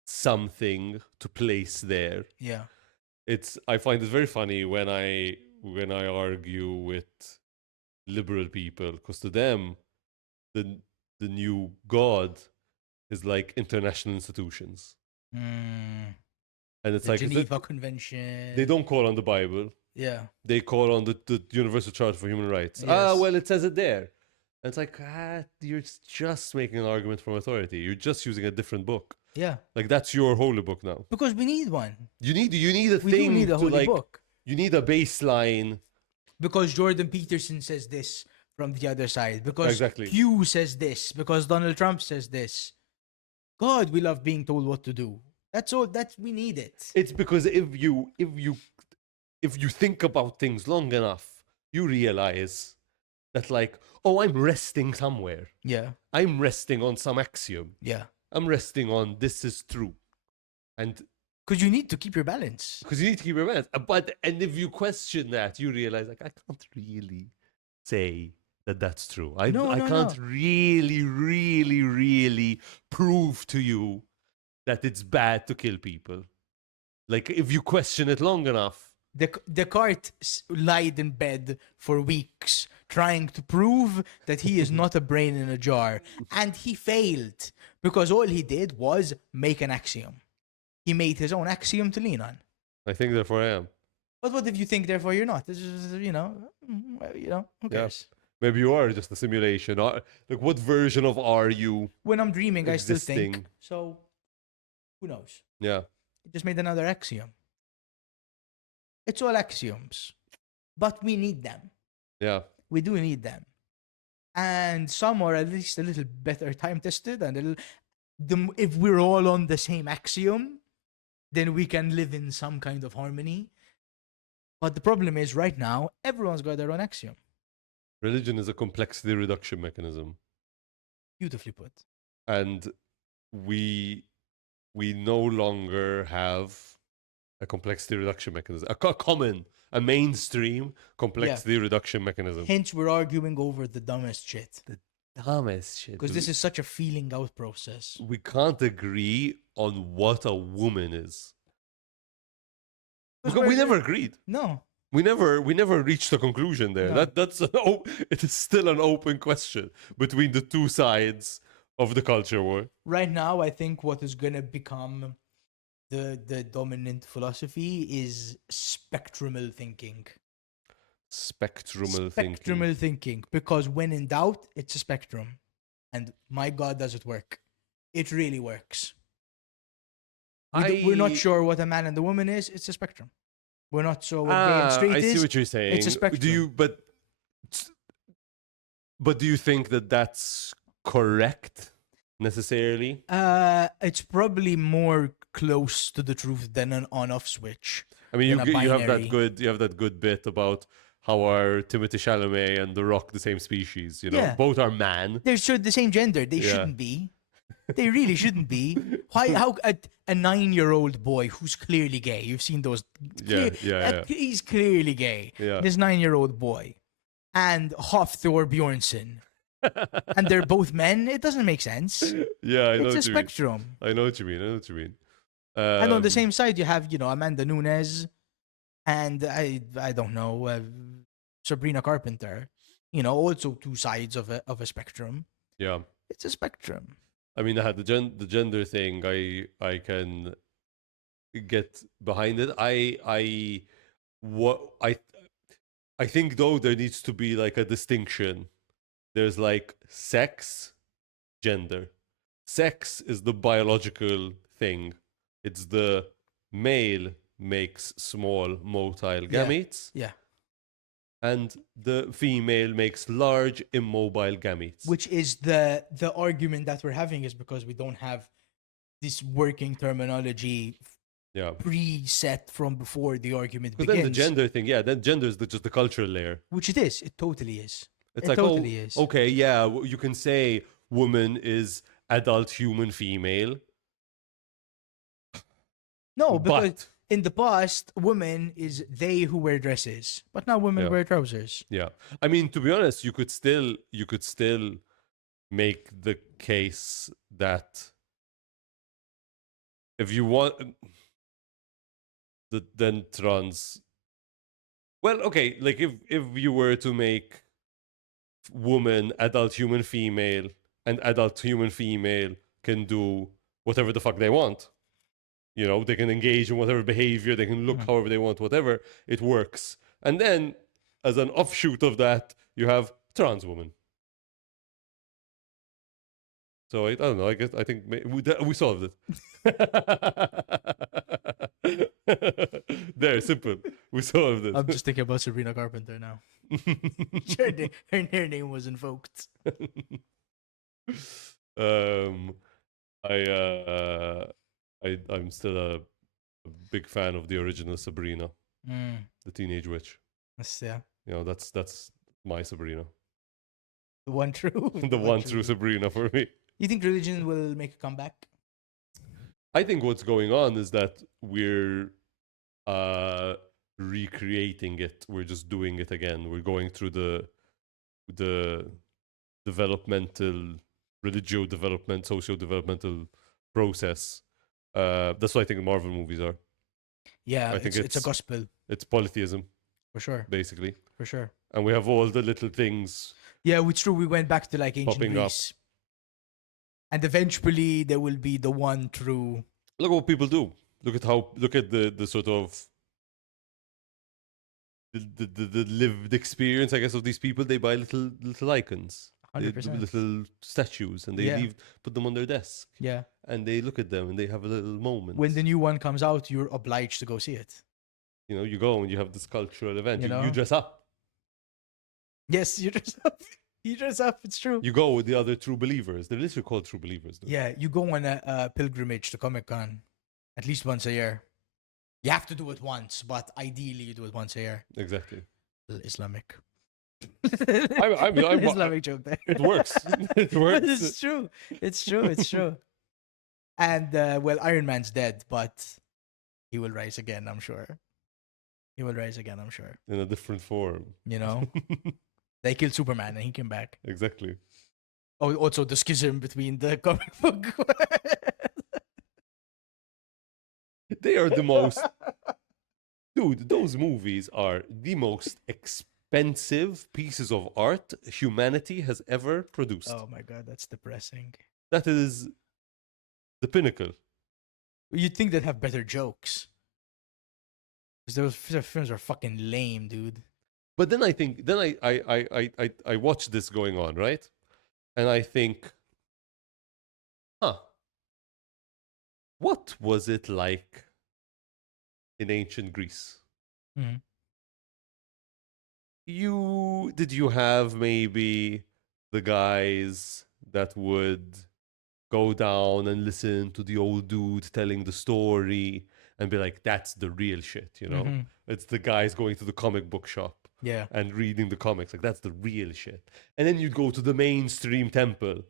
something to place there. Yeah. I find it very funny when I argue with liberal people, because to them the new God is like international institutions. And it's the like Geneva Convention. They don't call on the Bible. Yeah. They call on the Universal Charter for Human Rights. Yes. Well, it says it there. And it's like, you're just making an argument from authority. You're just using a different book. Yeah. Like, that's your holy book now. Because we need one. You need a We do thing need a to holy like. book. You need a baseline. Because Jordan Peterson says this from the other side. Because Exactly. Q says this. Because Donald Trump says this. God, we love being told what to do. That's all. We need it. It's because if you think about things long enough, you realize that, like, oh, I'm resting somewhere. Yeah. I'm resting on some axiom. Yeah. I'm resting on this is true. And because you need to keep your balance. Because you need to keep your balance. And if you question that, you realize, like, I can't really say that that's true. I can't really, really, really prove to you that it's bad to kill people. Like, if you question it long enough. Descartes lied in bed for weeks trying to prove that he is not a brain in a jar. And he failed because all he did was make an axiom. He made his own axiom to lean on. I think therefore I am. But what if you think therefore you're not? This is, who cares? Yeah. Maybe you are just a simulation. Like, what version of are you? When I'm dreaming, existing? I still think. So, who knows? Yeah. He just made another axiom. It's all axioms. But we need them. Yeah. We do need them. And some are at least a little better time-tested. And if we're all on the same axiom, then we can live in some kind of harmony. But the problem is, right now, everyone's got their own axiom. Religion is a complexity reduction mechanism. Beautifully put. And we no longer have a complexity reduction mechanism. A mainstream complexity reduction mechanism. Hence, we're arguing over the dumbest shit. The dumbest shit. Because this is such a feeling out process. We can't agree on what a woman is. We never agreed. No. We never reached a conclusion there. No. It is still an open question between the two sides of the culture war. Right now, I think what is going to become the dominant philosophy is spectrumal thinking. Spectrumal thinking. Because when in doubt, it's a spectrum. And my God, does it work. It really works. We're not sure what a man and a woman is. It's a spectrum. We're not sure what gay and straight is. I see what you're saying. It's a spectrum. But do you think that that's correct necessarily? It's probably more close to the truth than an on-off switch. I mean, you have that good bit about how are Timothée Chalamet and The Rock the same species? Both are man. They're the same gender. They shouldn't be. They really shouldn't be. Why? How a 9-year-old boy who's clearly gay? You've seen those. He's clearly gay. Yeah. This 9-year-old boy, and Hafthor Bjornsson, and they're both men. It doesn't make sense. Yeah, I know. It's a spectrum. I know what you mean. And on the same side, you have Amanda Nunes, and I don't know Sabrina Carpenter. Also two sides of a spectrum. Yeah, it's a spectrum. I mean, the gender thing, I can get behind it. I think though there needs to be like a distinction. There's like sex, gender. Sex is the biological thing. It's the male makes small motile gametes. Yeah. And the female makes large immobile gametes. Which is the argument that we're having is because we don't have this working terminology preset from before the argument begins. But then the gender thing, then gender is just the cultural layer. Which it is. It totally is. It totally is. Okay, yeah, you can say woman is adult human female. No, because in the past, women is they who wear dresses, but now women wear trousers. Yeah, I mean, to be honest, you could still make the case that if you want, then trans. Well, okay, like if you were to make woman adult human female and adult human female can do whatever the fuck they want. They can engage in whatever behavior, they can look however they want, whatever, it works. And then, as an offshoot of that, you have trans woman. So I don't know. I think we solved it. There, simple. We solved it. I'm just thinking about Sabrina Carpenter now. Her name was invoked. um, I'm still a big fan of the original Sabrina, the Teenage Witch. Yeah. You know, that's my Sabrina. The one true. The one true Sabrina for me. You think religion will make a comeback? I think what's going on is that we're recreating it. We're just doing it again. We're going through the developmental, religio-development, socio-developmental process. That's what I think Marvel movies are. Yeah, I think it's a gospel. It's polytheism, for sure. basically. For sure. And we have all the little things. Yeah, it's true. We went back to like ancient Popping Greece. And eventually there will be the one true. Look at what people do. Look at the sort of the lived experience, I guess, of these people. They buy little icons, 100%. little statues, and they put them on their desk. Yeah. And they look at them and they have a little moment. When the new one comes out, you're obliged to go see it. You know, you go and you have this cultural event. You know? You dress up. Yes, you dress up. You dress up. It's true. You go with the other true believers. They're literally called true believers. Though. Yeah, you go on a pilgrimage to Comic-Con at least once a year. You have to do it once, but ideally you do it once a year. Exactly. Islamic. I'm Islamic joke there. It works. It works. But it's true. It's true. It's true. And well, Iron Man's dead, but he will rise again. I'm sure. He will rise again. I'm sure. In a different form. You know, they killed Superman and he came back. Exactly. Oh, also the schism between the comic book. They are the most. Dude, those movies are the most expensive pieces of art humanity has ever produced. Oh my god, that's depressing. That is the pinnacle. You'd think they'd have better jokes. Because those films are fucking lame, dude. But then I think, I watch this going on, right? And I think, what was it like in ancient Greece? Mm-hmm. Did you have maybe the guys that would go down and listen to the old dude telling the story and be like, that's the real shit, you know? Mm-hmm. It's the guys going to the comic book shop and reading the comics, like that's the real shit. And then you'd go to the mainstream temple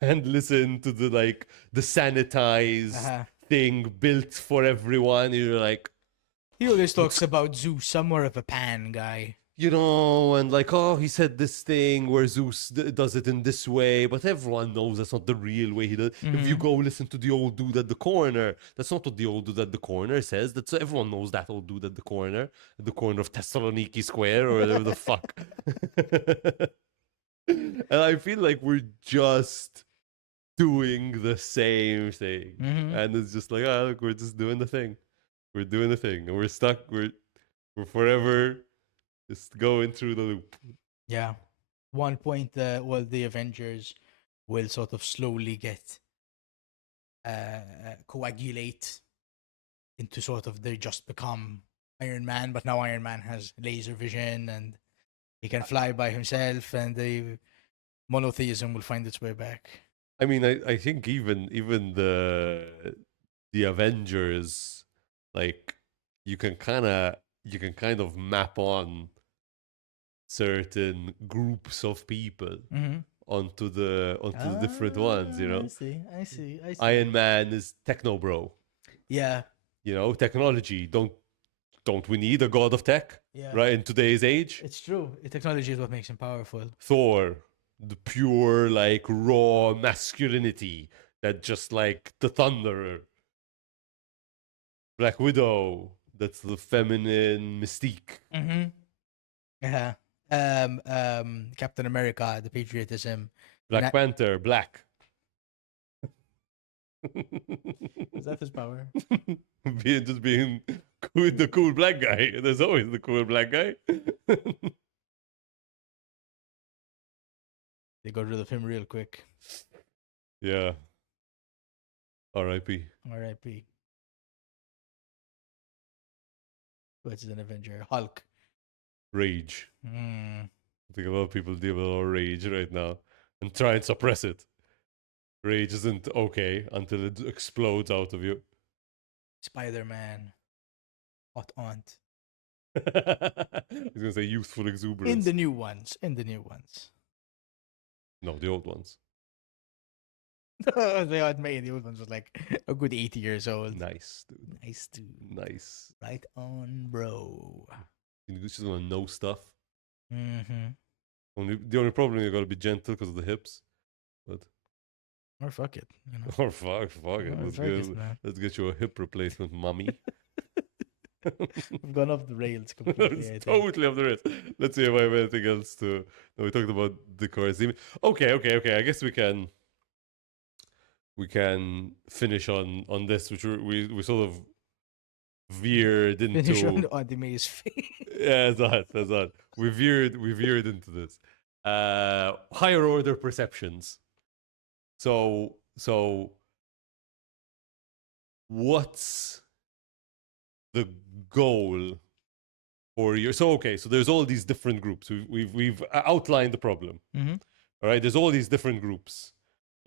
and listen to the sanitized thing built for everyone. You're like, he always talks about Zeus. I'm more of a Pan guy. You know, and like, oh, he said this thing where Zeus does it in this way, but everyone knows that's not the real way he does. Mm-hmm. If you go listen to the old dude at the corner, that's not what the old dude at the corner says. That's everyone knows that old dude at the corner of Thessaloniki Square or whatever the fuck. And I feel like we're just doing the same thing, and it's just like, look, we're just doing the thing. We're doing the thing, and we're stuck. We're forever. Just going through the loop. Yeah. One point, the Avengers will sort of slowly get coagulate into sort of they just become Iron Man, but now Iron Man has laser vision and he can fly by himself, and the monotheism will find its way back. I mean, I think even the Avengers, like you can kind of map on certain groups of people onto the different ones, you know. I see. Iron Man is techno bro. Yeah. You know, technology. Don't we need a god of tech? Yeah. Right, in today's age? It's true. Technology is what makes him powerful. Thor, the pure, like, raw masculinity that just like the Thunderer. Black Widow, that's the feminine mystique. Yeah. Captain America, the patriotism. Black Panther, black. Is that his power? being cool, the cool black guy. There's always the cool black guy. They got rid of him real quick. Yeah. R.I.P. R.I.P. What's an Avenger? Hulk. Rage. Mm. I think a lot of people deal with a lot of rage right now and try and suppress it. Rage isn't okay until it explodes out of you. Spider-Man. Hot Aunt. I was gonna say youthful In exuberance. the new ones. In the new ones. No, the old ones. They had made the old ones was like a good 80 years old. Nice, dude. Nice, dude. Nice. Right on, bro. You just wanna know stuff. Mm-hmm. The only problem, you gotta be gentle because of the hips. But Or fuck it, you know. or fuck it. Or fuck it, man. Let's get you a hip replacement, mummy. We've gone off the rails completely. I It's think. totally off the rails. Let's see if I have anything else to. No, we talked about decor. Okay. I guess we can finish on this, which we sort of veered Finish on into. the maze face. Yeah, that's that. We veered into this. Higher order perceptions. So what's the goal for your? So okay, so there's all these different groups. We've outlined the problem. Mm-hmm. All right, there's all these different groups.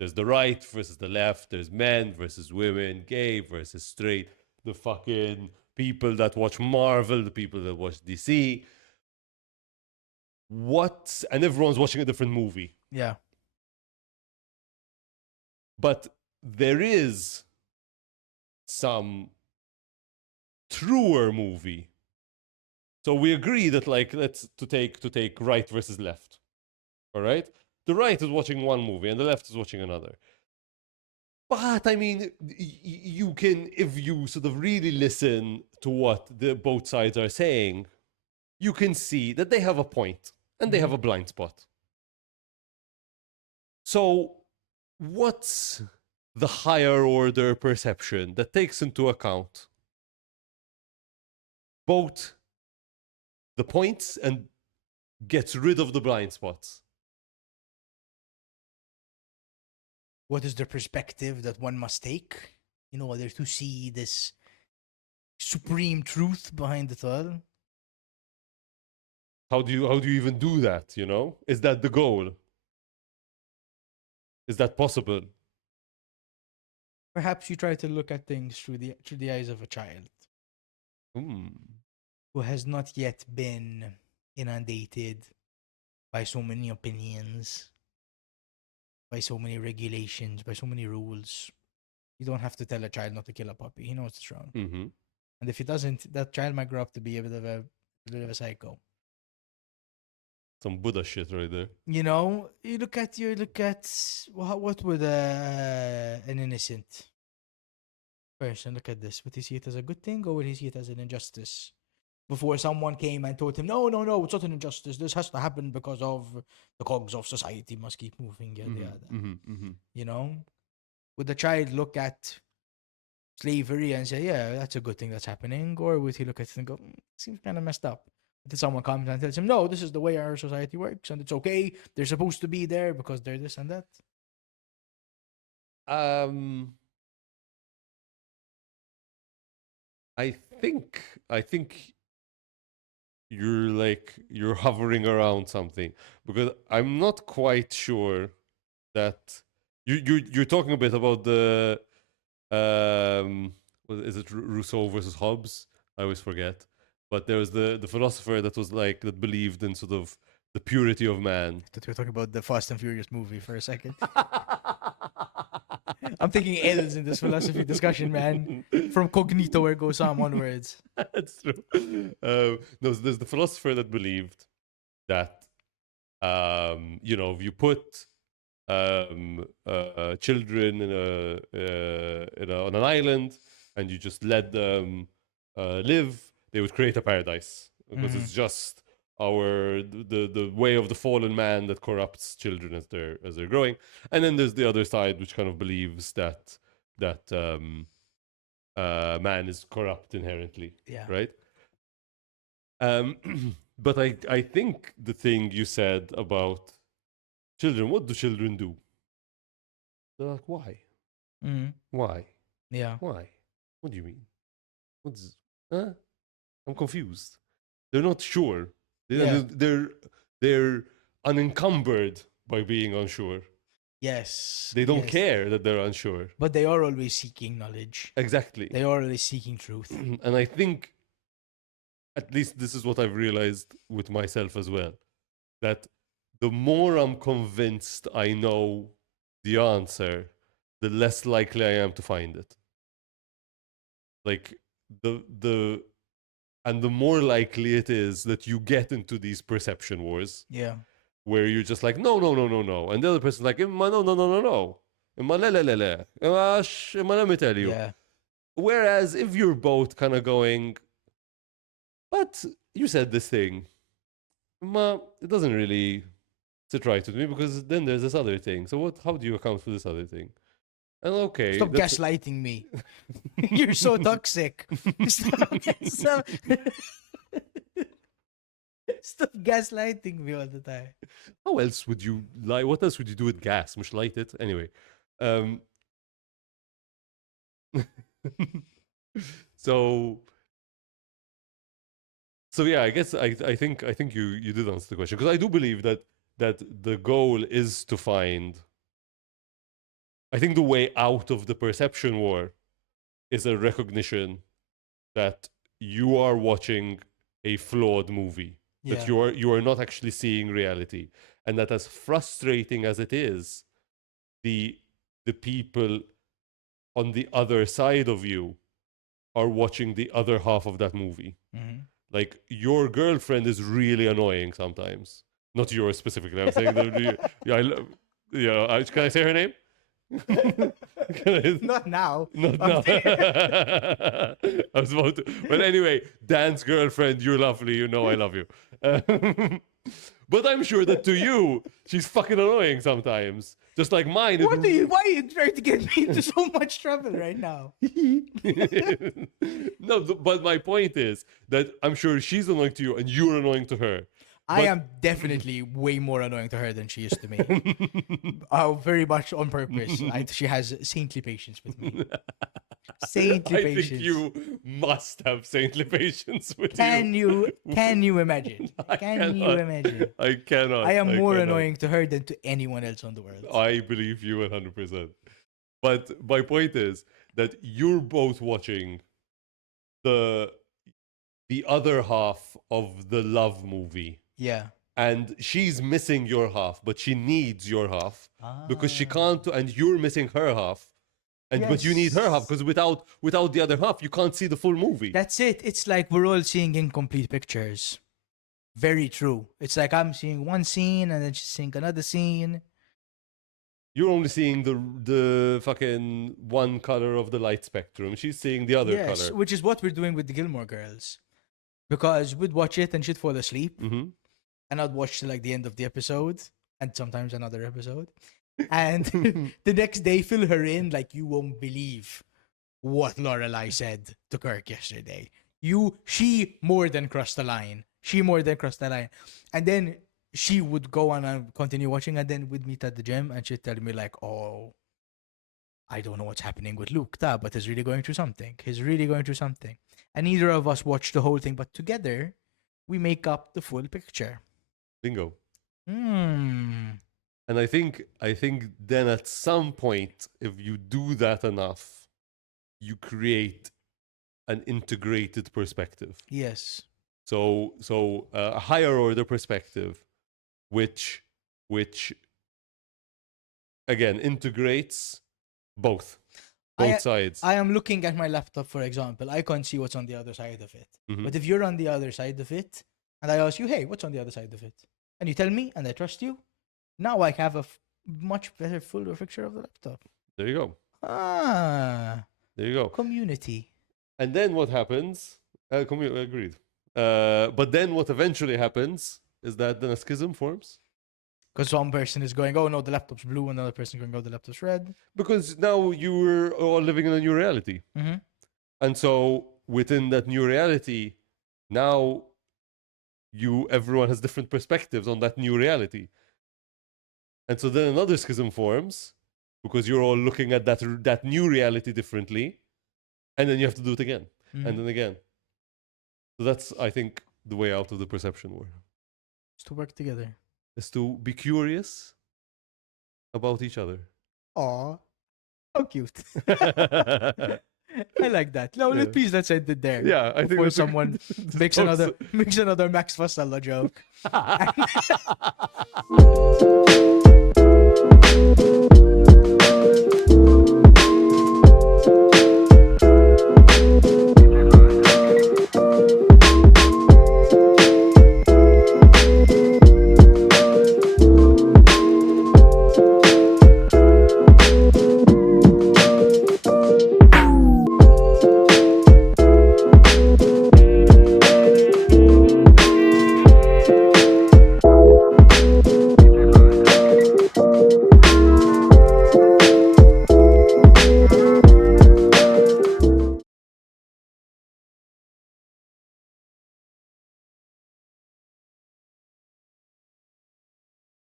There's the right versus the left. There's men versus women, gay versus straight. The fucking people that watch Marvel, the people that watch DC. And everyone's watching a different movie. Yeah. But there is some truer movie. So we agree that let's to take right versus left. All right? The right is watching one movie and the left is watching another. But I mean, you can, if you sort of really listen to what the both sides are saying, you can see that they have a point and they have a blind spot. So, what's the higher order perception that takes into account both the points and gets rid of the blind spots? What is the perspective that one must take in order to see this supreme truth behind it all? How do you even do that, you know? Is that the goal? Is that possible? Perhaps you try to look at things through the eyes of a child who has not yet been inundated by so many opinions, by so many regulations, by so many rules. You don't have to tell a child not to kill a puppy. He knows it's wrong. Mm-hmm. And if he doesn't, that child might grow up to be a bit of a psycho. Some Buddha shit right there. You know, you look at what would an innocent person look at this? Would he see it as a good thing, or would he see it as an injustice? Before someone came and told him, no, it's not an injustice. This has to happen because of the cogs of society must keep moving. Yada yada. You know, would the child look at slavery and say, yeah, that's a good thing that's happening, or would he look at it and go, seems kind of messed up? Then someone comes and tells him, no, this is the way our society works and it's okay. They're supposed to be there because they're this and that. I think you're hovering around something, because I'm not quite sure that you're talking a bit about the is it Rousseau versus Hobbes? I always forget. But there was the philosopher that was that believed in sort of the purity of man. That we're talking about the Fast and Furious movie for a second. I'm thinking L's in this philosophy discussion, man. From Cognito ergo sum onwards. That's true. No, so there's the philosopher that believed that if you put children on an island and you just let them live, they would create a paradise, because it's just the way of the fallen man that corrupts children as they're growing. And then there's the other side, which kind of believes that man is corrupt inherently. Yeah. Right. But I think the thing you said about children, what do children do? They're like, why? Mm. Why? Yeah. Why? What do you mean? What's I'm confused. They're not sure. Yeah. They're unencumbered by being unsure. Yes. They don't Yes. care that they're unsure. But they are always seeking knowledge. Exactly. They are always seeking truth. And I think, at least this is what I've realized with myself as well, that the more I'm convinced I know the answer, the less likely I am to find it. Like the and the more likely it is that you get into these perception wars. Yeah. Where you're just like, no, no, no, no, no. And the other person's like, no, no, no, no, no. Let me tell you. Yeah. Whereas if you're both kind of going, but you said this thing, it doesn't really sit right with me because then there's this other thing. So how do you account for this other thing? And okay. Stop gaslighting me. You're so toxic. Stop gaslighting me all the time. How else would you lie? What else would you do with gas? Mush light it? Anyway. So yeah, I guess I think you did answer the question, because I do believe that the goal is to find. I think the way out of the perception war is a recognition that you are watching a flawed movie, that you are not actually seeing reality, and that as frustrating as it is, the people on the other side of you are watching the other half of that movie. Mm-hmm. Like, your girlfriend is really annoying sometimes. Not yours specifically. I'm saying that. Can I say her name? Not now. Not now. I was about to. But anyway, Dan's girlfriend, you're lovely. You know I love you. But I'm sure that to you, she's fucking annoying sometimes. Just like mine. Why are you trying to get me into so much trouble right now? No, but my point is that I'm sure she's annoying to you and you're annoying to her. I am definitely way more annoying to her than she is to me. Very much on purpose. She has saintly patience with me. Saintly patience. I think you must have saintly patience with Can you imagine? I cannot. I am more annoying to her than to anyone else on the world. I believe you 100%. But my point is that you're both watching the other half of the love movie. Yeah. And she's missing your half, but she needs your half because she can't, and you're missing her half. But you need her half, because without the other half, you can't see the full movie. That's it. It's like we're all seeing incomplete pictures. Very true. It's like I'm seeing one scene and then she's seeing another scene. You're only seeing the fucking one color of the light spectrum. She's seeing the other color. Which is what we're doing with the Gilmore Girls. Because we'd watch it and she'd fall asleep. Mm-hmm. And I'd watch till like the end of the episode. And sometimes another episode. And the next day, fill her in like you won't believe what Lorelai said to Kirk yesterday. She more than crossed the line. And then she would go on and continue watching, and then we'd meet at the gym, and she'd tell me like, "Oh, I don't know what's happening with Luke, but he's really going through something. And neither of us watched the whole thing, but together, we make up the full picture. Bingo. Hmm. And I think then at some point, if you do that enough, you create an integrated perspective. Yes. So a higher order perspective, which again integrates both sides. I am looking at my laptop, for example. I can't see what's on the other side of it. Mm-hmm. But if you're on the other side of it, and I ask you, hey, what's on the other side of it? And you tell me, and I trust you, now I have a much better, fuller picture of the laptop. There you go. There you go. Community. And then what happens? Agreed. But then what eventually happens is that then a schism forms. Because one person is going, oh no, the laptop's blue, and another person is going, oh, the laptop's red. Because now you're all living in a new reality. Mm-hmm. And so within that new reality, now everyone has different perspectives on that new reality. And so then another schism forms, because you're all looking at that new reality differently, and then you have to do it again and then again. So that's, I think, the way out of the perception war. Just to work together. Is to be curious about each other. Aw. How cute. I like that. No, please let's end it there. Yeah, I think before that's someone makes another Max Fasala joke.